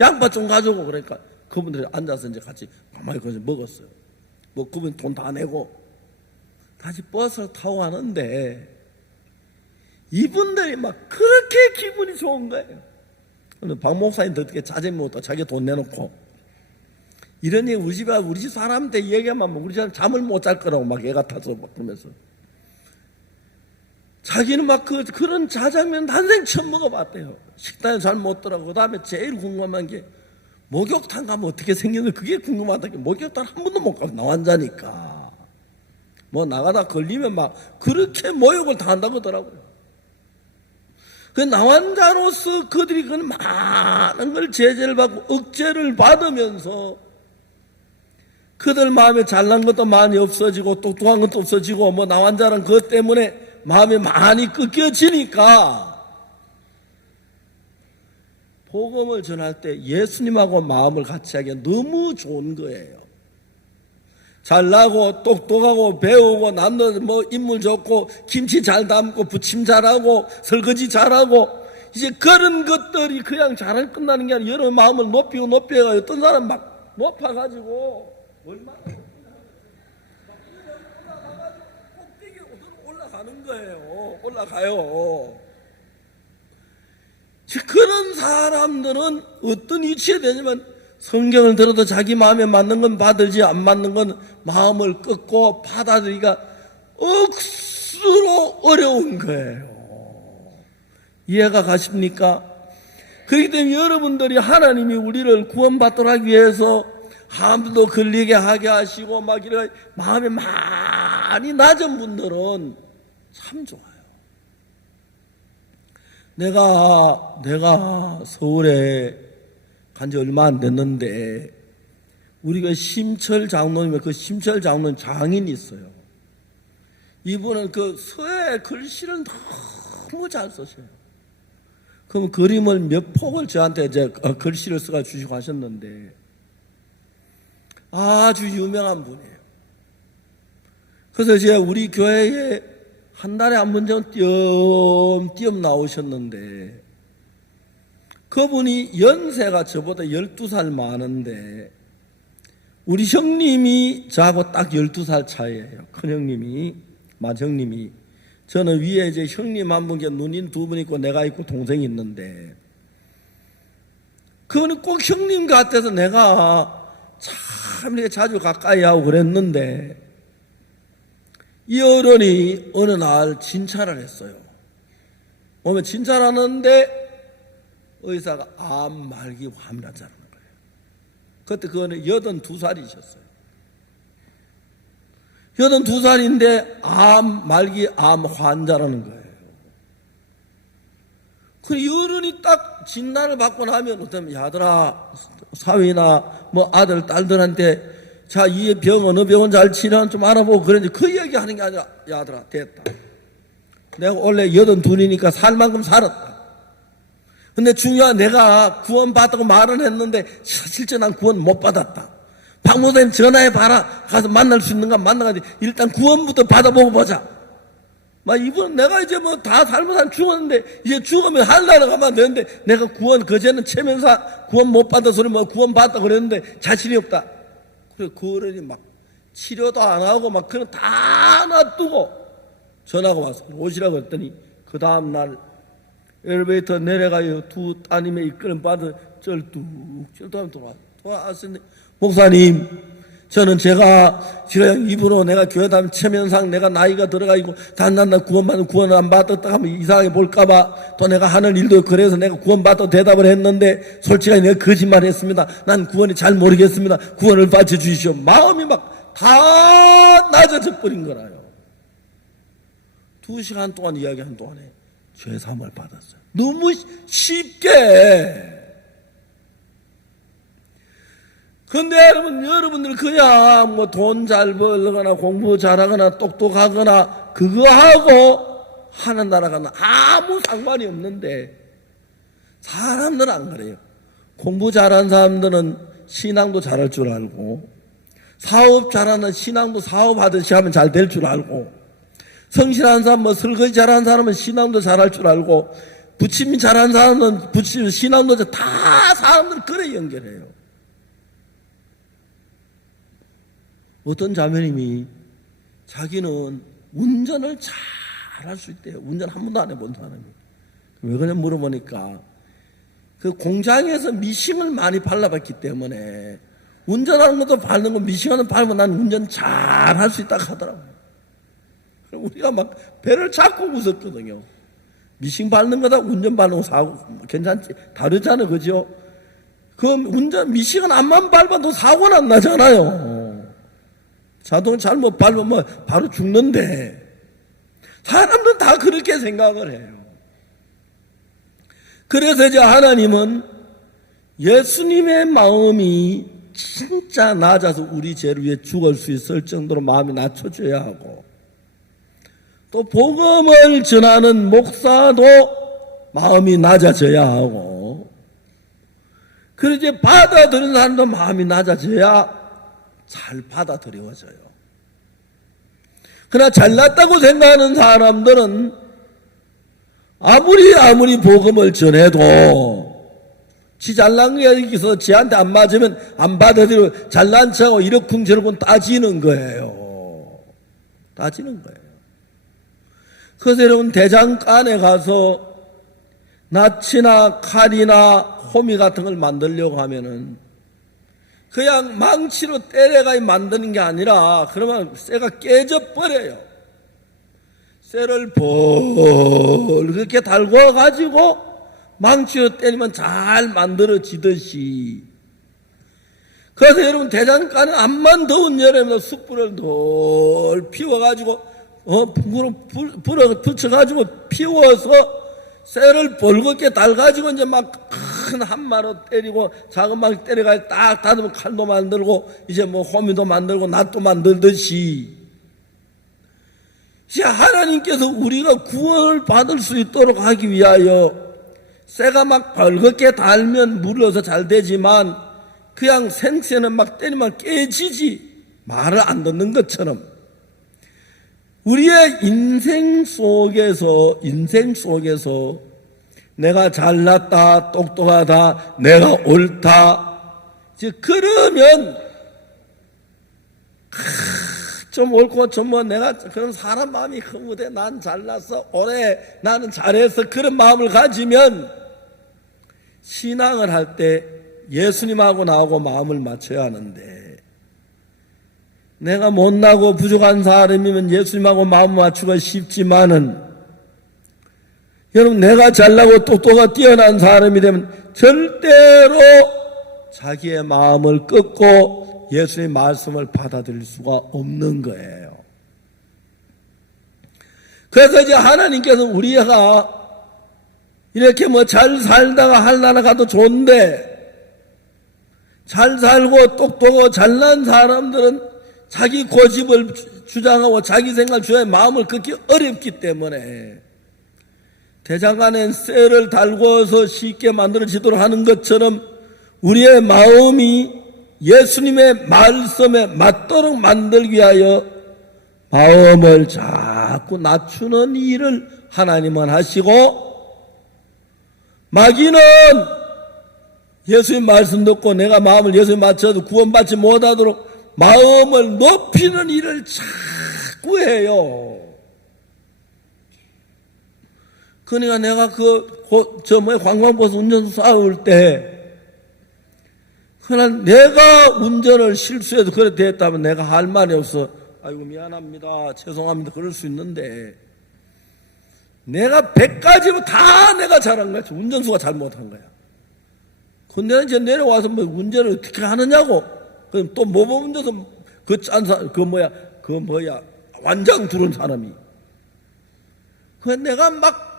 양파 좀 가져오고 그러니까 그분들이 앉아서 이제 같이 가만히 거기서 먹었어요. 뭐 그분 돈 다 내고 다시 버스를 타고 가는데 이분들이 막 그렇게 기분이 좋은 거예요. 근데 박 목사님도 어떻게 짜장면 또 자기 돈 내놓고 이러니 우리 집 사람한테 얘기하면 우리 집 잠을 못 잘 거라고 막 애가 타서 막 그러면서 자기는 막 그런 짜장면 난생 처음 먹어봤대요. 식당에 잘 먹더라고. 그 다음에 제일 궁금한 게 목욕탕 가면 어떻게 생겼는지 그게 궁금하다. 목욕탕 한 번도 못 가고 나 환자니까 뭐 나가다 걸리면 막 그렇게 모욕을 당한다고 하더라고요. 그 나 환자로서 그들이 그 많은 걸 제재를 받고 억제를 받으면서 그들 마음에 잘난 것도 많이 없어지고 똑똑한 것도 없어지고 뭐 나완자란 그것 때문에 마음이 많이 꺾여지니까 복음을 전할 때 예수님하고 마음을 같이 하기가 너무 좋은 거예요. 잘나고 똑똑하고 배우고 남도 뭐 인물 좋고 김치 잘 담고 부침 잘하고 설거지 잘하고 이제 그런 것들이 그냥 잘 끝나는 게 아니라 여러분 마음을 높이고 어떤 사람 막 높아가지고 얼마나 꼭대기에 올라가는 거예요. 올라가요. 그런 사람들은 어떤 위치에 되냐면 성경을 들어도 자기 마음에 맞는 건 받을지 안 맞는 건 마음을 꺾고 받아들이기가 억수로 어려운 거예요. 이해가 가십니까? 그렇기 때문에 여러분들이 하나님이 우리를 구원받도록 하기 위해서 함도 걸리게 하게 하시고 막 이런 마음이 많이 낮은 분들은 참 좋아요. 내가 서울에 간 지 얼마 안 됐는데 우리가 심철 장로님의 그 심철 장로님 장인이 있어요. 이분은 그 서예 글씨를 너무 잘 쓰셔요. 그럼 그림을 몇 폭을 저한테 이제 글씨를 써가 주시고 하셨는데 아주 유명한 분이에요. 그래서 이제 우리 교회에 한 달에 한 번 정도 띄엄띄엄 나오셨는데 그분이 연세가 저보다 12살 많은데 우리 형님이 저하고 딱 12살 차이예요. 큰형님이, 맏형님이. 저는 위에 이제 형님 한 분, 누님 두 분 있고 내가 있고 동생이 있는데 그분이 꼭 형님 같아서 내가 참 이렇게 자주 가까이 하고 그랬는데 이 어른이 어느 날 진찰을 했어요. 오면 진찰하는데 의사가 암 말기 환자라는 거예요. 그때 그거는 82살이셨어요. 82살인데 암 말기 암 환자라는 거예요. 그 어른이 딱 진단을 받고 나면 어떤 야들아 사위나 뭐 아들 딸들한테 자, 이 병 어느 병은 잘 치나 좀 알아보고 그런지 그 이야기 하는 게 아니라 야들아 됐다. 내가 원래 82이니까 살 만큼 살았다. 근데 중요한 내가 구원 받다고 말은 했는데 실제 난 구원 못 받았다. 박 목사님 전화해봐라. 가서 만날 수 있는가 만나가지고 일단 구원부터 받아보고 보자. 막 이분은 내가 이제 뭐 다 살면 한 죽었는데 이제 죽으면 하늘나라 가면 되는데 내가 구원 그제는 최면사 구원 못 받아서 소리 뭐 구원 받다 그랬는데 자신이 없다. 그래 그 어른이 막 치료도 안 하고 막 그런 다 놔두고 전화가 와서 오시라고 했더니 그 다음날 엘리베이터 내려가요. 두 따님의 이끌음 받아 쩔뚝하면 돌아왔는데 목사님 저는 제가 지금 입으로 내가 교회 다니면 체면상 내가 나이가 들어가 있고 단단한 구원 안 받았다 하면 이상하게 볼까봐 또 내가 하는 일도 그래서 내가 구원 받아 대답을 했는데 솔직하게 내가 거짓말 했습니다. 난 구원이 잘 모르겠습니다. 구원을 받쳐주시오. 마음이 막 다 낮아져 버린 거라요. 2시간 동안 이야기한 동안에 죄사함을 받았어요. 너무 쉽게. 근데 여러분들 그냥 뭐 돈 잘 벌거나 공부 잘하거나 똑똑하거나 그거하고 하는 나라가 아무 상관이 없는데 사람들은 안 그래요. 공부 잘하는 사람들은 신앙도 잘할 줄 알고 사업 잘하는 신앙도 사업하듯이 하면 잘 될 줄 알고 성실한 사람 뭐 설거지 잘하는 사람은 신앙도 잘할 줄 알고 부침이 잘하는 사람은 부침 신앙도 다 사람들 그래 연결해요. 어떤 자매님이 자기는 운전을 잘 할 수 있대요. 운전 한 번도 안 해본 사람이. 왜 그러냐 물어보니까 그 공장에서 미싱을 많이 발라봤기 때문에 운전하는 것도 밟는 거 미싱하는 밟으면 난 운전 잘 할 수 있다고 하더라고요. 우리가 막 배를 잡고 웃었거든요. 미싱 밟는 거다 운전 밟는 거 사고 괜찮지? 다르잖아요. 그죠? 그 운전 미싱은 앞만 밟아도 사고는 안 나잖아요. 자동 잘못 밟으면 뭐 바로 죽는데 사람들은 다 그렇게 생각을 해요. 그래서 이제 하나님은 예수님의 마음이 진짜 낮아서 우리 죄를 위해 죽을 수 있을 정도로 마음이 낮춰져야 하고, 또 복음을 전하는 목사도 마음이 낮아져야 하고, 그리고 이제 받아들이는 사람도 마음이 낮아져야 잘 받아들여져요. 그러나 잘났다고 생각하는 사람들은 아무리 복음을 전해도 지 잘난 게 있어서 지한테 안 맞으면 안 받아들이고 잘난 척하고 이러쿵저러쿵 따지는 거예요. 따지는 거예요. 그래서 여러분 대장간에 가서 낫이나 칼이나 호미 같은 걸 만들려고 하면은 그냥 망치로 때려가 만드는 게 아니라 그러면 쇠가 깨져버려요. 쇠를 그렇게 달궈 가지고 망치로 때리면 잘 만들어지듯이, 그래서 여러분 대장간은 암만 더운 여름에도 숯불을 덜 피워가지고 불을 붙여가지고 피워서 쇠를 벌겋게 달가지고 이제 막 큰 한마로 때리고 작은 막 때려가지고 딱 닫으면 칼도 만들고 이제 뭐 호미도 만들고 낫도 만들듯이, 이제 하나님께서 우리가 구원을 받을 수 있도록 하기 위하여 쇠가 막 벌겋게 달면 물러서 잘 되지만 그냥 생쇠는 막 때리면 깨지지, 말을 안 듣는 것처럼 우리의 인생 속에서 내가 잘났다, 똑똑하다, 내가 옳다, 그러면 좀 옳고 좀 뭐 내가 그런 사람 마음이 흐뭇해, 난 잘났어, 올해 나는 잘했어, 그런 마음을 가지면 신앙을 할 때 예수님하고 나하고 마음을 맞춰야 하는데, 내가 못나고 부족한 사람이면 예수님하고 마음 맞추기가 쉽지만은, 여러분 내가 잘나고 똑똑하고 뛰어난 사람이 되면 절대로 자기의 마음을 꺾고 예수의 말씀을 받아들일 수가 없는 거예요. 그래서 이제 하나님께서 우리가 이렇게 뭐 잘 살다가 할나라 가도 좋은데, 잘 살고 똑똑하고 잘난 사람들은 자기 고집을 주장하고 자기 생각을 주장해 마음을 걷기 어렵기 때문에 대장간에 쇠를 달궈서 쉽게 만들어지도록 하는 것처럼 우리의 마음이 예수님의 말씀에 맞도록 만들기 위하여 마음을 자꾸 낮추는 일을 하나님은 하시고, 마귀는 예수님 말씀 듣고 내가 마음을 예수님 맞춰도 구원받지 못하도록 마음을 높이는 일을 자꾸 해요. 그러니까 내가 관광버스 운전수 싸울 때, 그러나 내가 운전을 실수해서 그래 됐다면 내가 할 말이 없어, 아이고 미안합니다, 죄송합니다, 그럴 수 있는데, 내가 100가지로 다 내가 잘한 거야. 운전수가 잘못한 거야. 근데 이제 내려와서 뭐 운전을 어떻게 하느냐고. 그럼 또 모범 운전수 완장 두른 사람이. 내가 막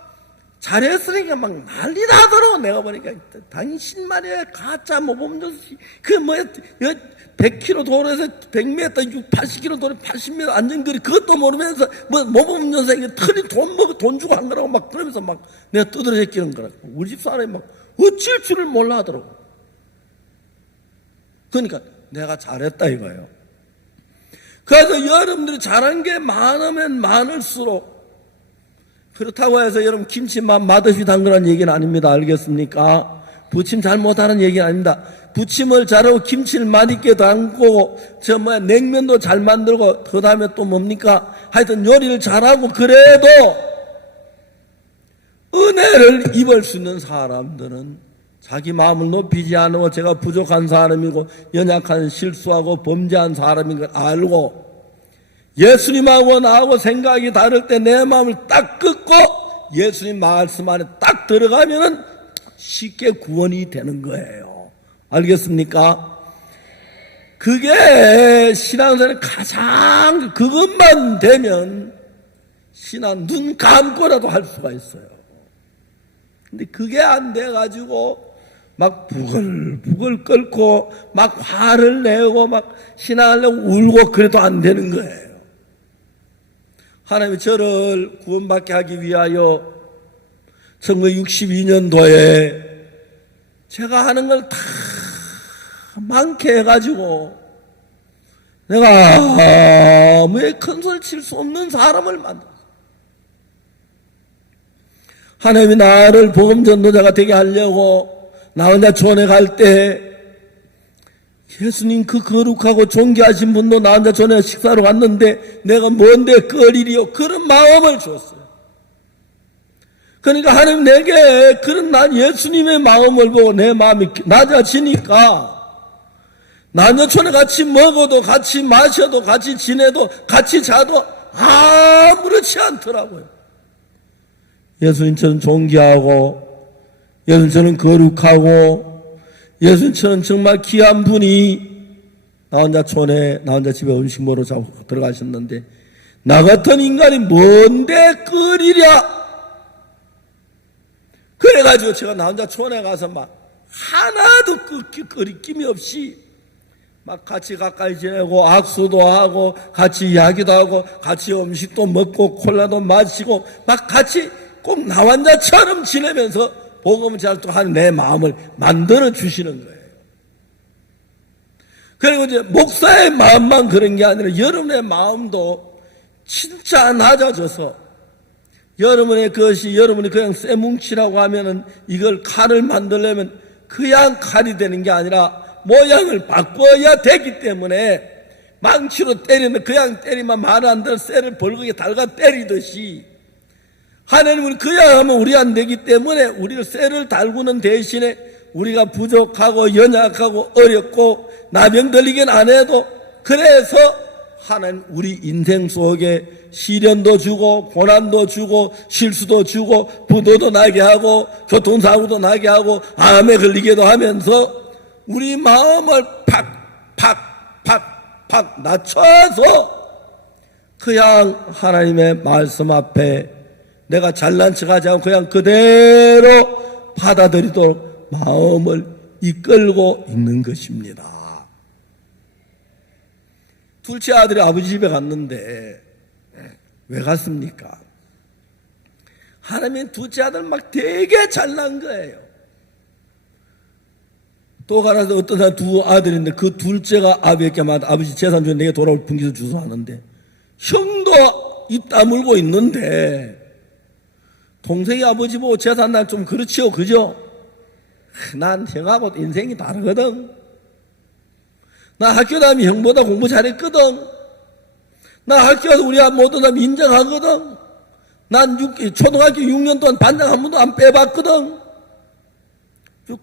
잘했으니까 막 난리 나더라고. 내가 보니까 당신만의 가짜 모범 운전수, 100km 도로에서 100m, 80km 도로 80m 안전거리 그것도 모르면서 뭐 모범 운전사에게 틀린 돈 주고 한 거라고 막 그러면서 막 내가 두드려 제끼는 거라고. 우리 집 사람이 막 어쩔 줄을 몰라 하더라고. 그러니까 내가 잘했다 이거예요. 그래서 여러분들이 잘한 게 많으면 많을수록, 그렇다고 해서 여러분 김치만 맛없이 담그라는 얘기는 아닙니다. 알겠습니까? 부침 잘 못하는 얘기는 아닙니다. 부침을 잘하고 김치를 맛있게 담고 냉면도 잘 만들고 그 다음에 또 뭡니까? 하여튼 요리를 잘하고 그래도 은혜를 입을 수 있는 사람들은 자기 마음을 높이지 않고 제가 부족한 사람이고 연약한 실수하고 범죄한 사람인 걸 알고 예수님하고 나하고 생각이 다를 때 내 마음을 딱 긋고 예수님 말씀 안에 딱 들어가면은 쉽게 구원이 되는 거예요. 알겠습니까? 그게 신앙생활에 가장, 그것만 되면 신앙 눈 감고라도 할 수가 있어요. 근데 그게 안 돼가지고 막 부글부글 끓고 막 화를 내고 막 신앙하려고 울고 그래도 안 되는 거예요. 하나님이 저를 구원받게 하기 위하여 1962년도에 제가 하는 걸 다 많게 해가지고 내가 아무의 큰 소리 칠 수 없는 사람을 만들었어요. 하나님이 나를 복음 전도자가 되게 하려고 나 혼자 전에 갈 때 예수님 그 거룩하고 존귀하신 분도 나 혼자 전에 식사로 갔는데 내가 뭔데 꺼리리요 그런 마음을 줬어요. 그러니까 하나님 내게 그런 난 예수님의 마음을 보고 내 마음이 낮아지니까 남녀촌에 같이 먹어도 같이 마셔도 같이 지내도 같이 자도 아무렇지 않더라고요. 예수님처럼 존귀하고 예수님처럼 거룩하고 예수님처럼 정말 귀한 분이 나 혼자 촌에 나 혼자 집에 음식 먹으러 들어가셨는데 나 같은 인간이 뭔데 끓이랴. 그래가지고 제가 나 혼자 촌에 가서 막 하나도 끓임이 없이 막 같이 가까이 지내고 악수도 하고 같이 이야기도 하고 같이 음식도 먹고 콜라도 마시고 막 같이 꼭 나 혼자처럼 지내면서 복음을 전하는 내 마음을 만들어 주시는 거예요. 그리고 이제 목사의 마음만 그런 게 아니라 여러분의 마음도 진짜 낮아져서 여러분의 것이 여러분이 그냥 쇠뭉치라고 하면은 이걸 칼을 만들려면 그냥 칼이 되는 게 아니라 모양을 바꿔야 되기 때문에 망치로 때리면 그냥 때리면 말 안 들어 쇠를 벌겋게 달가 때리듯이 하나님은 그냥 하면 우리 안 되기 때문에 우리를 쇠를 달구는 대신에 우리가 부족하고 연약하고 어렵고 나병 들리긴 안 해도 그래서 하나님 우리 인생 속에 시련도 주고 고난도 주고 실수도 주고 부도도 나게 하고 교통사고도 나게 하고 암에 걸리기도 하면서 우리 마음을 팍 낮춰서 그냥 하나님의 말씀 앞에 내가 잘난 척하지 않고 그냥 그대로 받아들이도록 마음을 이끌고 있는 것입니다. 둘째 아들이 아버지 집에 갔는데 왜 갔습니까? 하나님의 둘째 아들 막 되게 잘난 거예요. 또 가라서 어떤 사람 두 아들인데 그 둘째가 아버지에게 아버지 재산 중에 내게 돌아올 분기를 주소 하는데 형도 입 다물고 있는데 동생이 아버지 보고 재산 날 좀 그렇지요, 그죠? 난 형하고 인생이 다르거든. 나 학교 다니면 형보다 공부 잘했거든. 나 학교 가서 우리 모두 다 인정하거든. 난 초등학교 6년 동안 반장 한 번도 안 빼봤거든.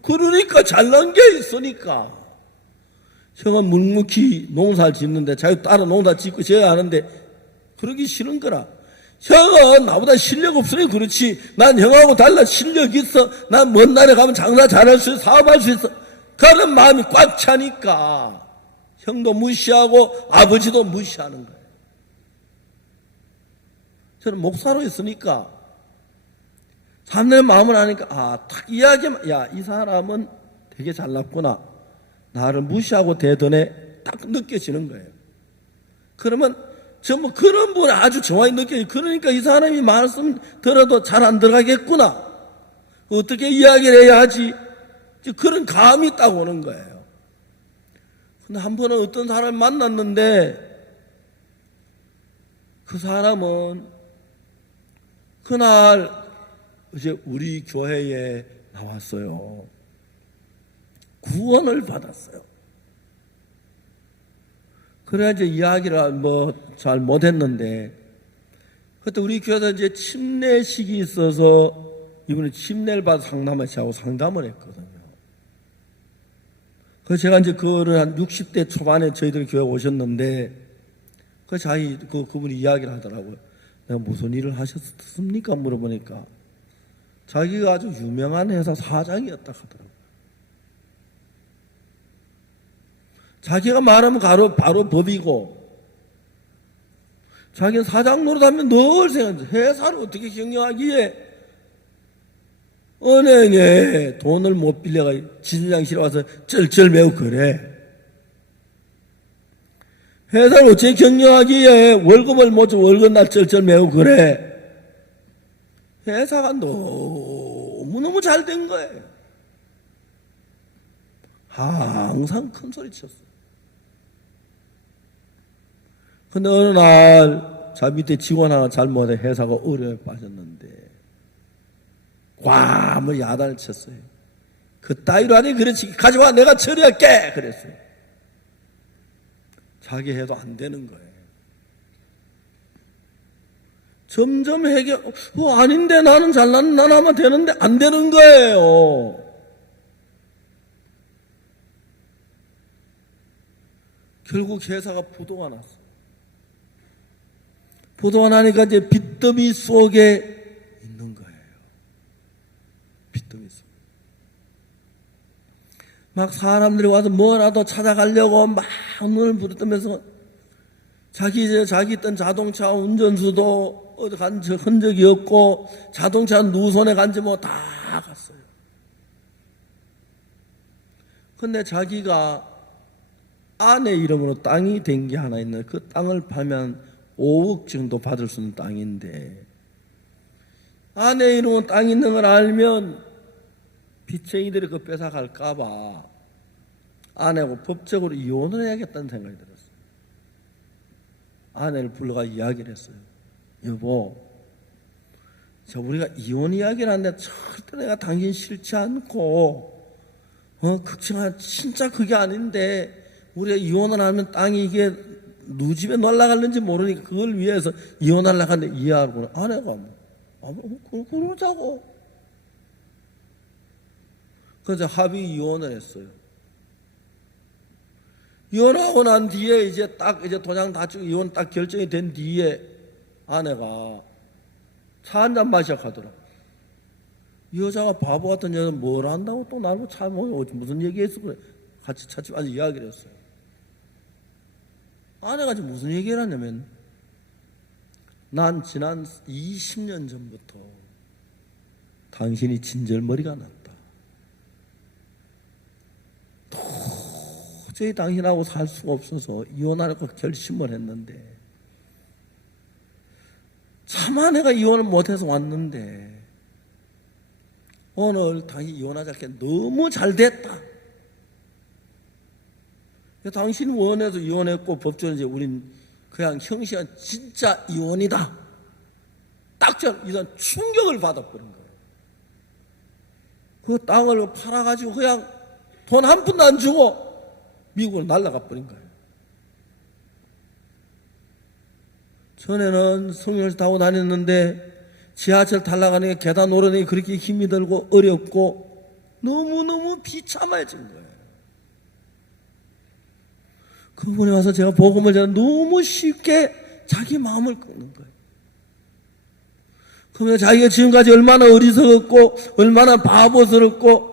그러니까 잘난 게 있으니까. 형은 묵묵히 농사를 짓는데 자기 따로 농사 짓고 져야 하는데 그러기 싫은 거라. 형은 나보다 실력 없으니 그렇지. 난 형하고 달라 실력 있어. 난 먼 나라에 가면 장사 잘할 수 있어. 사업할 수 있어. 그런 마음이 꽉 차니까 형도 무시하고 아버지도 무시하는 거예요. 저는 목사로 있으니까 사람들의 마음을 아니까 딱 이야기하면 이 사람은 되게 잘났구나. 나를 무시하고 대더네 딱 느껴지는 거예요. 그러면 전부 그런 분이 아주 정확히 느껴져요. 그러니까 이 사람이 말씀 들어도 잘 안 들어가겠구나. 어떻게 이야기를 해야 하지? 그런 감이 딱 오는 거예요. 근데 한 번은 어떤 사람을 만났는데 그 사람은 그날 이제 우리 교회에 나왔어요. 구원을 받았어요. 그래야 이제 이야기를 잘 못했는데, 그때 우리 교회에서 이제 침례식이 있어서 이분이 침례를 받아 상담을 하고 상담을 했거든요. 그래서 제가 이제 그거를 한 60대 초반에 저희들 교회 오셨는데, 그분이 이야기를 하더라고요. 내가 무슨 일을 하셨습니까? 물어보니까 자기가 아주 유명한 회사 사장이었다 하더라고요. 자기가 말하면 바로 법이고, 자기는 사장 노릇하면 늘 생각해. 회사를 어떻게 경영하기에 은행에 돈을 못 빌려가 지주장실에 와서 쩔쩔매고 그래. 회사를 어째 경영하기에 월급을 못 줘 월급날 쩔쩔매고 그래. 회사가 너무너무 잘 된 거예요. 항상 큰 소리 쳤어. 근데 어느 날 자 밑에 직원 하나 잘못해 회사가 어려움에 빠졌는데 꽈물 야단을 쳤어요. 그 따위로 하니 그렇지 가져와 내가 처리할게 그랬어요. 자기 해도 안 되는 거예요. 점점 해결 아닌데 나는 잘나는 난 하면 되는데 안 되는 거예요. 결국 회사가 부도가 났어. 부도가 나니까 이제 빚더미 속에 있는 거예요. 빚더미 속에. 막 사람들이 와서 뭐라도 찾아가려고 막 눈을 부르뜨면서 자기 있던 자동차 운전수도 어디 간 흔적이 없고 자동차 누구 손에 간지 뭐 다 갔어요. 근데 자기가 아내 이름으로 땅이 된 게 하나 있는데 그 땅을 팔면 5억 정도 받을 수 있는 땅인데 아내 이름으로 땅이 있는 걸 알면 빚쟁이들이 그거 뺏어갈까 봐 아내하고 법적으로 이혼을 해야겠다는 생각이 들었어요. 아내를 불러가 이야기를 했어요. 여보, 우리가 이혼 이야기를 하는데 절대 내가 당신 싫지 않고 극심한 진짜 그게 아닌데 우리가 이혼을 하면 땅이 이게 누 집에 놀러갈는지 모르니까 그걸 위해서 이혼하려고 하는데 이해하고 아내가 그러자고. 그래서 합의 이혼을 했어요. 이혼하고 난 뒤에 이제 도장 다 찍고 이혼 딱 결정이 된 뒤에 아내가 차 한잔 마셔 가더라고. 이 여자가 바보 같은 여자 뭘 한다고 또 나를 차 무슨 얘기했어 그래. 같이 차집 앉아 이야기를 했어요. 아내가 지금 무슨 얘기를 하냐면 난 지난 20년 전부터 당신이 진절머리가 났다. 도저히 당신하고 살 수가 없어서 이혼하려고 결심을 했는데 차마 내가 이혼을 못해서 왔는데 오늘 당신 이혼하자 게 너무 잘 됐다. 당신 원해서 이혼했고 법조는 이제 우린 그냥 형식은 진짜 이혼이다. 딱 이런 충격을 받아버린 거예요. 그 땅을 팔아가지고 그냥 돈 한 푼도 안 주고 미국으로 날아가 버린 거예요. 전에는 성령을 타고 다녔는데 지하철 타려가니까 계단 오르니 그렇게 힘이 들고 어렵고 너무너무 비참해진 거예요. 그분이 와서 제가 복음을 전하 너무 쉽게 자기 마음을 꺾는 거예요. 그러면 자기가 지금까지 얼마나 어리석었고 얼마나 바보스럽고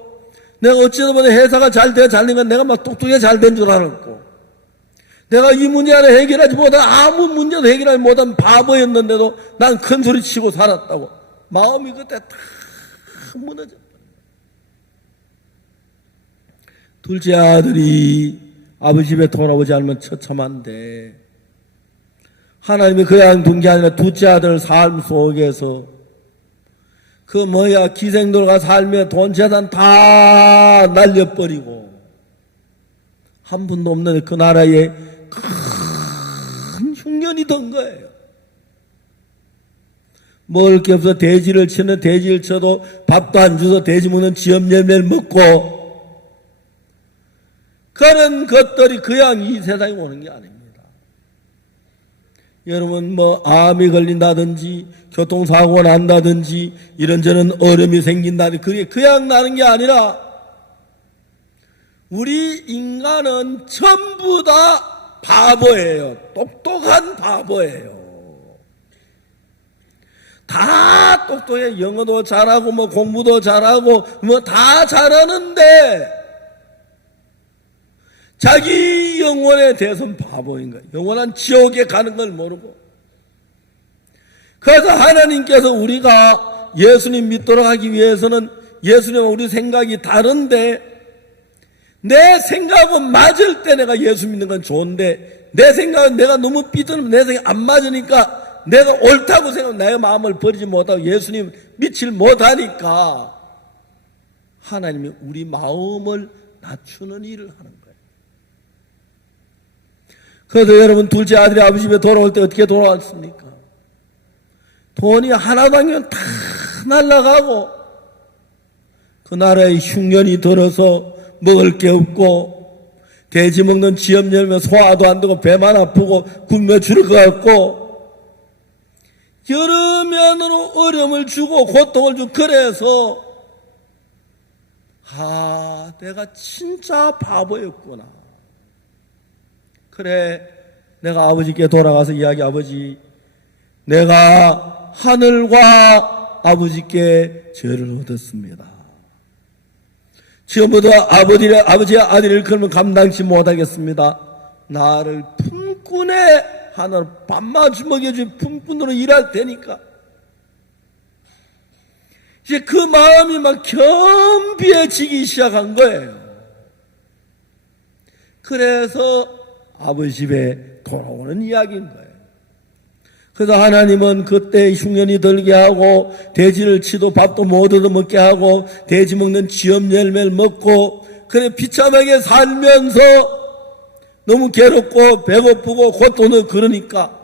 내가 어찌다 보니 회사가 잘 돼 잘 된 건 내가 막 똑똑하게 잘 된 줄 알았고 내가 이 문제 하나 해결하지 못한 아무 문제도 해결하지 못한 바보였는데도 난 큰 소리 치고 살았다고 마음이 그때 다 무너졌다. 둘째 아들이 아버지 집에 돌아오지 않으면 처참한데 하나님이 그냥 둔 게 아니라 둘째 아들 삶 속에서 기생들과 살며 돈 재산 다 날려버리고 한 푼도 없는 그 나라에 큰 흉년이 든 거예요. 먹을 게 없어 돼지를 치는 돼지를 쳐도 밥도 안 줘서 돼지 먹는 지엄열매를 먹고 그런 것들이 그냥 이 세상에 오는 게 아닙니다. 여러분 암이 걸린다든지 교통사고가 난다든지 이런저런 어려움이 생긴다든지 그게 그냥 나는 게 아니라 우리 인간은 전부 다 바보예요. 똑똑한 바보예요. 다 똑똑해. 영어도 잘하고 공부도 잘하고 다 잘하는데 자기 영혼에 대해서는 바보인 거예요. 영원한 지옥에 가는 걸 모르고. 그래서 하나님께서 우리가 예수님 믿도록 하기 위해서는 예수님과 우리 생각이 다른데, 내 생각은 맞을 때 내가 예수 믿는 건 좋은데, 내 생각은 내가 너무 삐뚤면 내 생각이 안 맞으니까 내가 옳다고 생각하면 내 마음을 버리지 못하고 예수님 믿질 못하니까 하나님이 우리 마음을 낮추는 일을 하는 거예요. 그래서 여러분, 둘째 아들이 아버지 집에 돌아올 때 어떻게 돌아왔습니까? 돈이 하나도 아니면 다 날아가고, 그 나라에 흉년이 들어서 먹을 게 없고, 돼지 먹는 쥐염 열면 소화도 안 되고 배만 아프고 굶어 죽을 것 같고, 여러 면으로 어려움을 주고 고통을 주고, 그래서 내가 진짜 바보였구나. 그래, 내가 아버지께 돌아가서 이야기, 아버지, 내가 하늘과 아버지께 죄를 얻었습니다. 지금부터 아버지의 아들을 그러면 감당치 못하겠습니다. 나를 품꾼에 하나를 밥만 먹여주는 품꾼으로 일할 테니까. 이제 그 마음이 막 겸비해지기 시작한 거예요. 그래서 아버지 집에 돌아오는 이야기인 거예요. 그래서 하나님은 그때 흉년이 들게 하고, 돼지를 치도 밥도 못 얻어먹게 하고, 돼지 먹는 쥐염 열매를 먹고, 그래 비참하게 살면서 너무 괴롭고 배고프고 고통을, 그러니까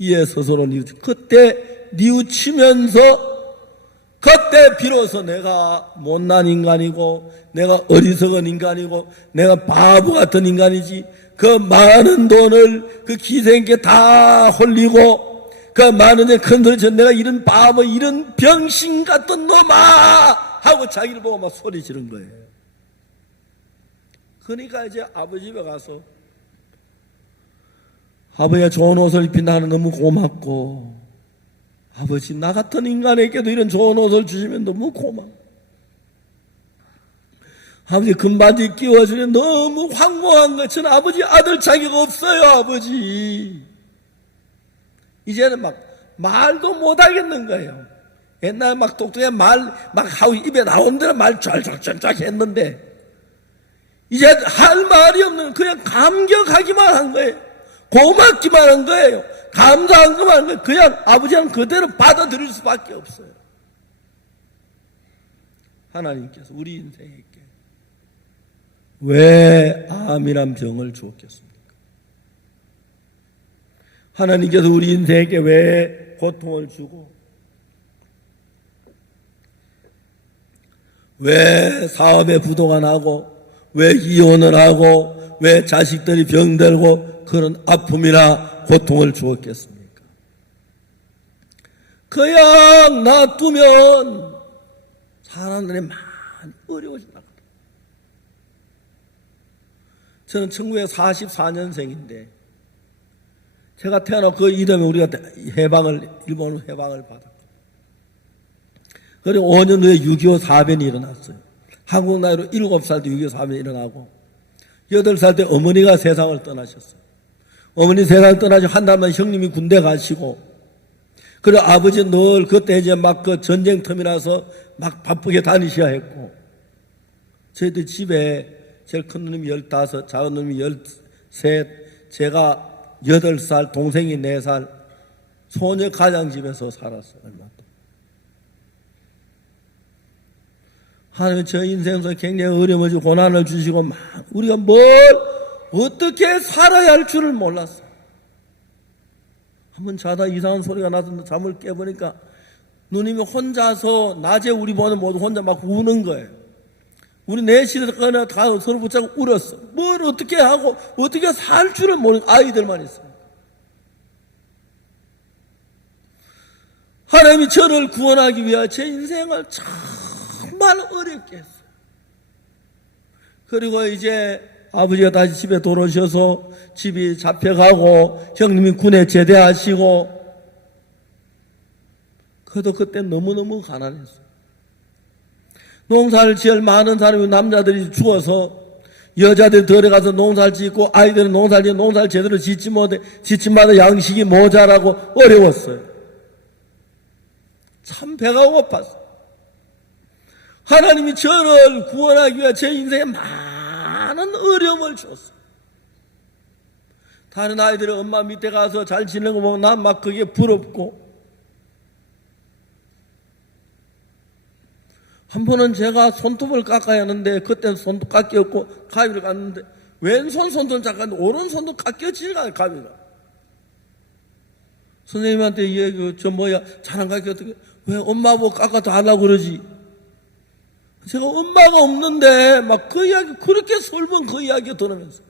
이에 스스로 뉘우치, 그때 뉘우치면서, 그때 비로소 내가 못난 인간이고, 내가 어리석은 인간이고, 내가 바보 같은 인간이지, 그 많은 돈을 그 기생께 다 홀리고, 그 많은 데 큰 소리 쳐, 내가 이런 바보, 이런 병신 같은 놈아! 하고 자기를 보고 막 소리 지른 거예요. 그러니까 이제 아버지 집에 가서, 아버지가 좋은 옷을 입힌다 하는 너무 고맙고, 아버지, 나 같은 인간에게도 이런 좋은 옷을 주시면 너무 고마워. 아버지, 금바지 끼워주면 너무 황홀한 거. 저는 아버지 아들 자격 없어요, 아버지. 이제는 막 말도 못하겠는 거예요. 옛날 막 똑똑해 말 막 하고 입에 나온 대로 말 쫙쫙쫙쫙 했는데, 이제 할 말이 없는, 그냥 감격하기만 한 거예요. 고맙기만 한 거예요. 감사한 것만 한 거예요. 그냥 아버지는 그대로 받아들일 수밖에 없어요. 하나님께서 우리 인생에게 왜 암이란 병을 주었겠습니까? 하나님께서 우리 인생에게 왜 고통을 주고, 왜 사업에 부도가 나고, 왜 이혼을 하고, 왜 자식들이 병들고 그런 아픔이나 고통을 주었겠습니까? 그냥 놔두면 사람들이 많이 어려워진다. 저는 1944년생인데 제가 태어나 그 이듬해 우리가 일본으로 해방을 받았고, 그리고 5년 후에 6.25 사변이 일어났어요. 한국 나이로 7살 때 6.25 사변이 일어나고, 8살 때 어머니가 세상을 떠나셨어요. 어머니 세상을 떠나시고 한 달만 형님이 군대 가시고, 그리고 아버지 늘 그때 이제 막 그 전쟁 텀이라서 막 바쁘게 다니셔야 했고, 저희들 집에 제일 큰 누님이 15, 작은 누님이 13, 제가 8살, 동생이 4살, 소녀 가장집에서 살았어요. 얼마 동안. 하나님 저 인생 속에 굉장히 어려움을 주고 고난을 주시고, 막 우리가 어떻게 살아야 할 줄을 몰랐어요. 한번 자다 이상한 소리가 나서 잠을 깨보니까 누님이 혼자서 낮에 우리 보는 모두 혼자 막 우는 거예요. 우리 넷이서 다 서로 붙잡고 울었어. 뭘 어떻게 하고 어떻게 살 줄을 모르는 아이들만 있어요. 하나님이 저를 구원하기 위하여 제 인생을 정말 어렵게 했어요. 그리고 이제 아버지가 다시 집에 돌아오셔서 집이 잡혀가고 형님이 군에 제대하시고, 그래도 그때 너무너무 가난했어요. 농사를 지을 많은 사람이 남자들이 죽어서 여자들이 들어가서 농사를 짓고, 아이들은 농사를 제대로 짓지 못해, 짓지마다 양식이 모자라고 어려웠어요. 참 배가 고팠어요. 하나님이 저를 구원하기 위해 제 인생에 많은 어려움을 줬어요. 다른 아이들이 엄마 밑에 가서 잘 지내는 거 보면 난 막 그게 부럽고, 한 번은 제가 손톱을 깎아야 하는데 그때는 손톱 깎였고 가위를 갔는데 왼손 손톱을 깎았는데 오른손도 깎여지지가 않아요. 가위가. 선생님한테 잘안 깎여, 어떻게 왜 엄마 보고 깎아도 하려고 그러지? 제가 엄마가 없는데 막 그 이야기, 그렇게 설문 그 이야기 들으면서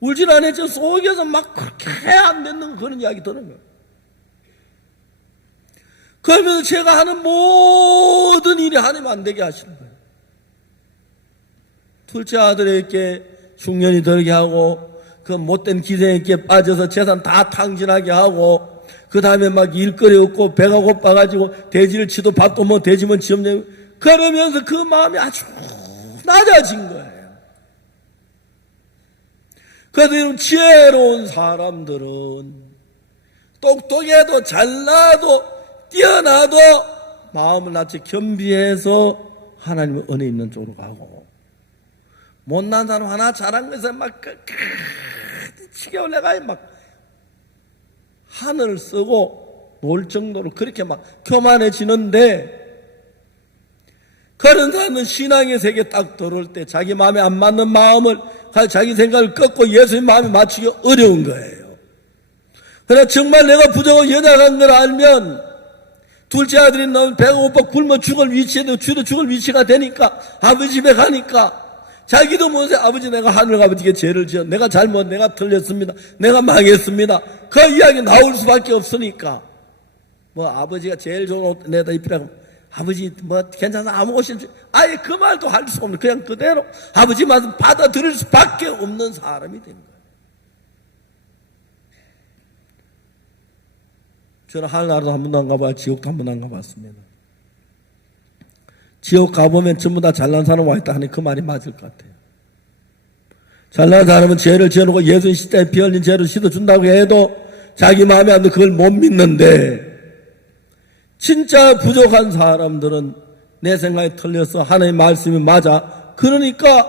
울진 않았죠. 속에서 막 그렇게 안 되는 그런 이야기 들은 거예요. 그러면서 제가 하는 모든 일이 하나님 안 되게 하시는 거예요. 둘째 아들에게 흉년이 들게 하고, 그 못된 기생에게 빠져서 재산 다 탕진하게 하고, 그 다음에 막 일거리 없고 배가 고파가지고 돼지를 치도 밥도 뭐 돼지면 지엄내고, 그러면서 그 마음이 아주 낮아진 거예요. 그래서 지혜로운 사람들은 똑똑해도 잘나도 뛰어나도 마음을 낮춰 겸비해서 하나님의 은혜 있는 쪽으로 가고, 못난 사람 하나 잘한 것에 막 치게 올라가요. 막 하늘을 쓰고 놀 정도로 그렇게 막 교만해지는데, 그런 사람은 신앙의 세계에 딱 들어올 때 자기 마음에 안 맞는 마음을, 자기 생각을 꺾고 예수님 마음에 맞추기 어려운 거예요. 그러나 정말 내가 부족하고 연약한 걸 알면, 둘째 아들이 너무 배가 고파 굶어 죽을 위치에도 쥐도 죽을 위치가 되니까 아버지 집에 가니까 자기도 못해, 아버지 내가 하늘 아버지께 죄를 지어, 내가 잘못, 내가 틀렸습니다, 내가 망했습니다, 그 이야기 나올 수밖에 없으니까, 뭐 아버지가 제일 좋은 옷 내다 입히라고, 아버지 뭐 괜찮아 아무 옷인지, 아예 그 말도 할 수 없는, 그냥 그대로 아버지 말씀 받아들일 수밖에 없는 사람이 된 거예요. 저는 하늘나라도 한 번도 안 가봐요. 지옥도 한 번도 안 가봤습니다. 지옥 가보면 전부 다 잘난 사람 와있다 하니 그 말이 맞을 것 같아요. 잘난 사람은 죄를 지어놓고 예수님 시대에 피 흘린 죄를 씻어준다고 해도 자기 마음에 안 들어 그걸 못 믿는데, 진짜 부족한 사람들은 내 생각에 틀려서 하나님의 말씀이 맞아, 그러니까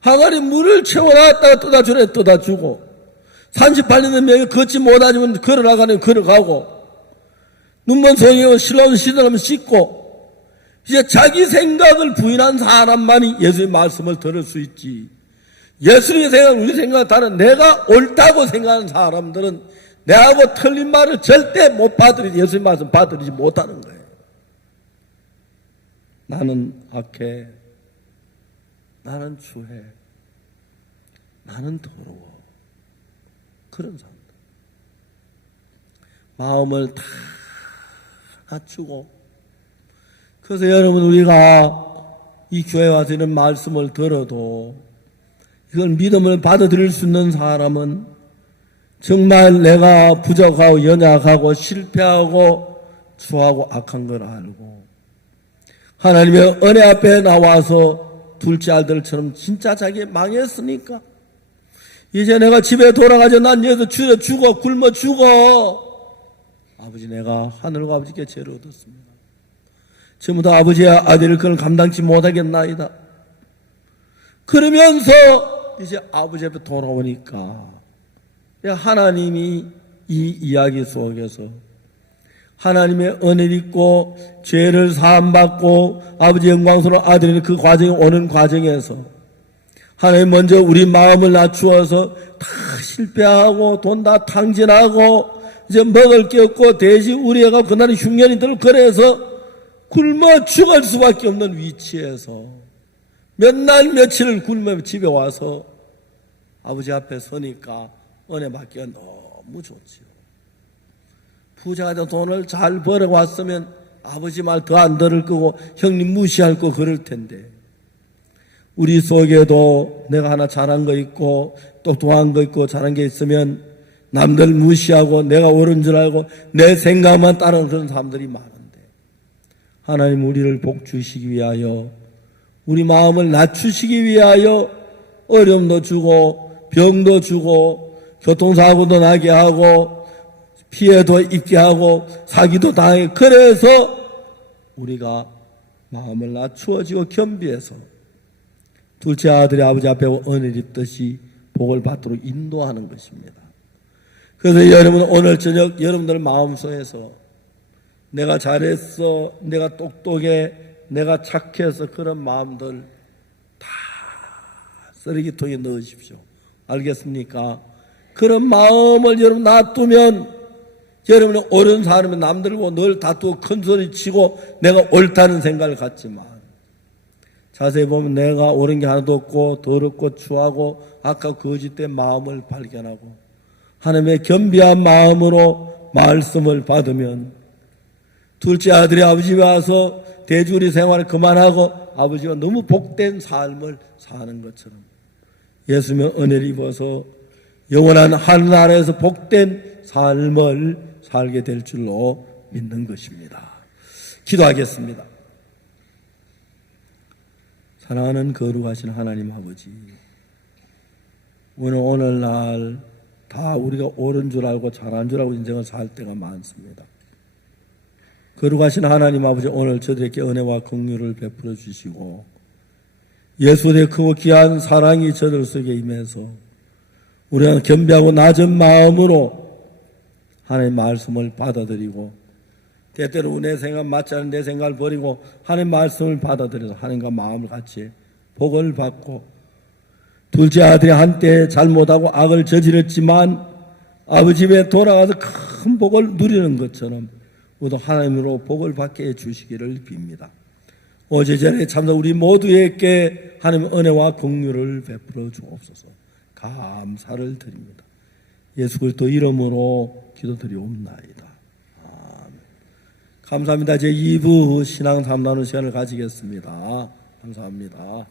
항아리 물을 채워놨다가 떠다주래 떠다주고, 38년 된 명이 걷지 못하지만 걸어나가면 걸어가고, 눈먼 성경은 실로는 씻으려면 씻고, 이제 자기 생각을 부인한 사람만이 예수님의 말씀을 들을 수 있지, 예수님의 생각은 우리 생각과 다른, 내가 옳다고 생각하는 사람들은 내하고 틀린 말을 절대 못 받아들이지, 예수님의 말씀 받아들이지 못하는 거예요. 나는 악해, 나는 추해, 나는 더러워, 그런 사람들 마음을 다 갖추고. 그래서 여러분, 우리가 이 교회 와서 이런 말씀을 들어도 이걸 믿음을 받아들일 수 있는 사람은 정말 내가 부족하고 연약하고 실패하고 추하고 악한 걸 알고, 하나님의 은혜 앞에 나와서 둘째 아들처럼 진짜 자기 망했으니까 이제 내가 집에 돌아가자, 난 여기서 죽어 굶어 죽어, 아버지 내가 하늘과 아버지께 죄를 얻었습니다, 지금부터 아버지의 아들을 그걸 감당치 못하겠나이다. 그러면서 이제 아버지 앞에 돌아오니까 하나님이 이 이야기 속에서 하나님의 은혜를 입고 죄를 사함받고 아버지 영광스러운 아들이 그 과정에 오는 과정에서 하나님 먼저 우리 마음을 낮추어서 다 실패하고 돈 다 탕진하고 이제 먹을 게 없고 돼지 우리가 그날은 흉년이 들고 그래서 굶어 죽을 수밖에 없는 위치에서 몇 날 며칠을 굶어 집에 와서 아버지 앞에 서니까 은혜 받기가 너무 좋지요. 부자가 돈을 잘 벌어왔으면 아버지 말 더 안 들을 거고 형님 무시할 거 그럴 텐데, 우리 속에도 내가 하나 잘한 거 있고 똑똑한 거 있고 잘한 게 있으면 남들 무시하고 내가 옳은 줄 알고 내 생각만 따르는 그런 사람들이 많은데, 하나님 우리를 복 주시기 위하여, 우리 마음을 낮추시기 위하여 어려움도 주고 병도 주고 교통사고도 나게 하고 피해도 입게 하고 사기도 당해, 그래서 우리가 마음을 낮추어지고 겸비해서 둘째 아들의 아버지 앞에 은혜를 입듯이 복을 받도록 인도하는 것입니다. 그래서 여러분 오늘 저녁 여러분들 마음속에서 내가 잘했어, 내가 똑똑해, 내가 착해서 그런 마음들 다 쓰레기통에 넣으십시오. 알겠습니까? 그런 마음을 여러분 놔두면 여러분은 옳은 사람이 남들고 늘 다투고 큰소리 치고 내가 옳다는 생각을 갖지만 자세히 보면 내가 옳은 게 하나도 없고 더럽고 추하고 아까 거짓된 마음을 발견하고 하나님의 겸비한 마음으로 말씀을 받으면 둘째 아들이 아버지 와서 대주리 생활을 그만하고 아버지가 너무 복된 삶을 사는 것처럼 예수님의 은혜를 입어서 영원한 하늘나라에서 복된 삶을 살게 될 줄로 믿는 것입니다. 기도하겠습니다. 사랑하는 거룩하신 하나님 아버지, 오늘날 다 우리가 옳은 줄 알고 잘한 줄 알고 인생을 살 때가 많습니다. 거룩하신 하나님 아버지, 오늘 저들에게 은혜와 긍휼을 베풀어 주시고 예수의 크고 귀한 사랑이 저들 속에 임해서 우리가 겸비하고 낮은 마음으로 하나님의 말씀을 받아들이고 때때로 내 생각 맞지 않은 내 생각을 버리고 하나님의 말씀을 받아들여서 하나님과 마음을 같이 복을 받고 둘째 아들이 한때 잘못하고 악을 저질렀지만 아버지 집에 돌아가서 큰 복을 누리는 것처럼 우리도 하나님으로 복을 받게 해주시기를 빕니다. 어제전에 참사 우리 모두에게 하나님의 은혜와 긍휼을 베풀어 주옵소서. 감사를 드립니다. 예수 그리스도 이름으로 기도드리옵나이다. 아멘. 감사합니다. 제 2부 신앙 3나누 시간을 가지겠습니다. 감사합니다.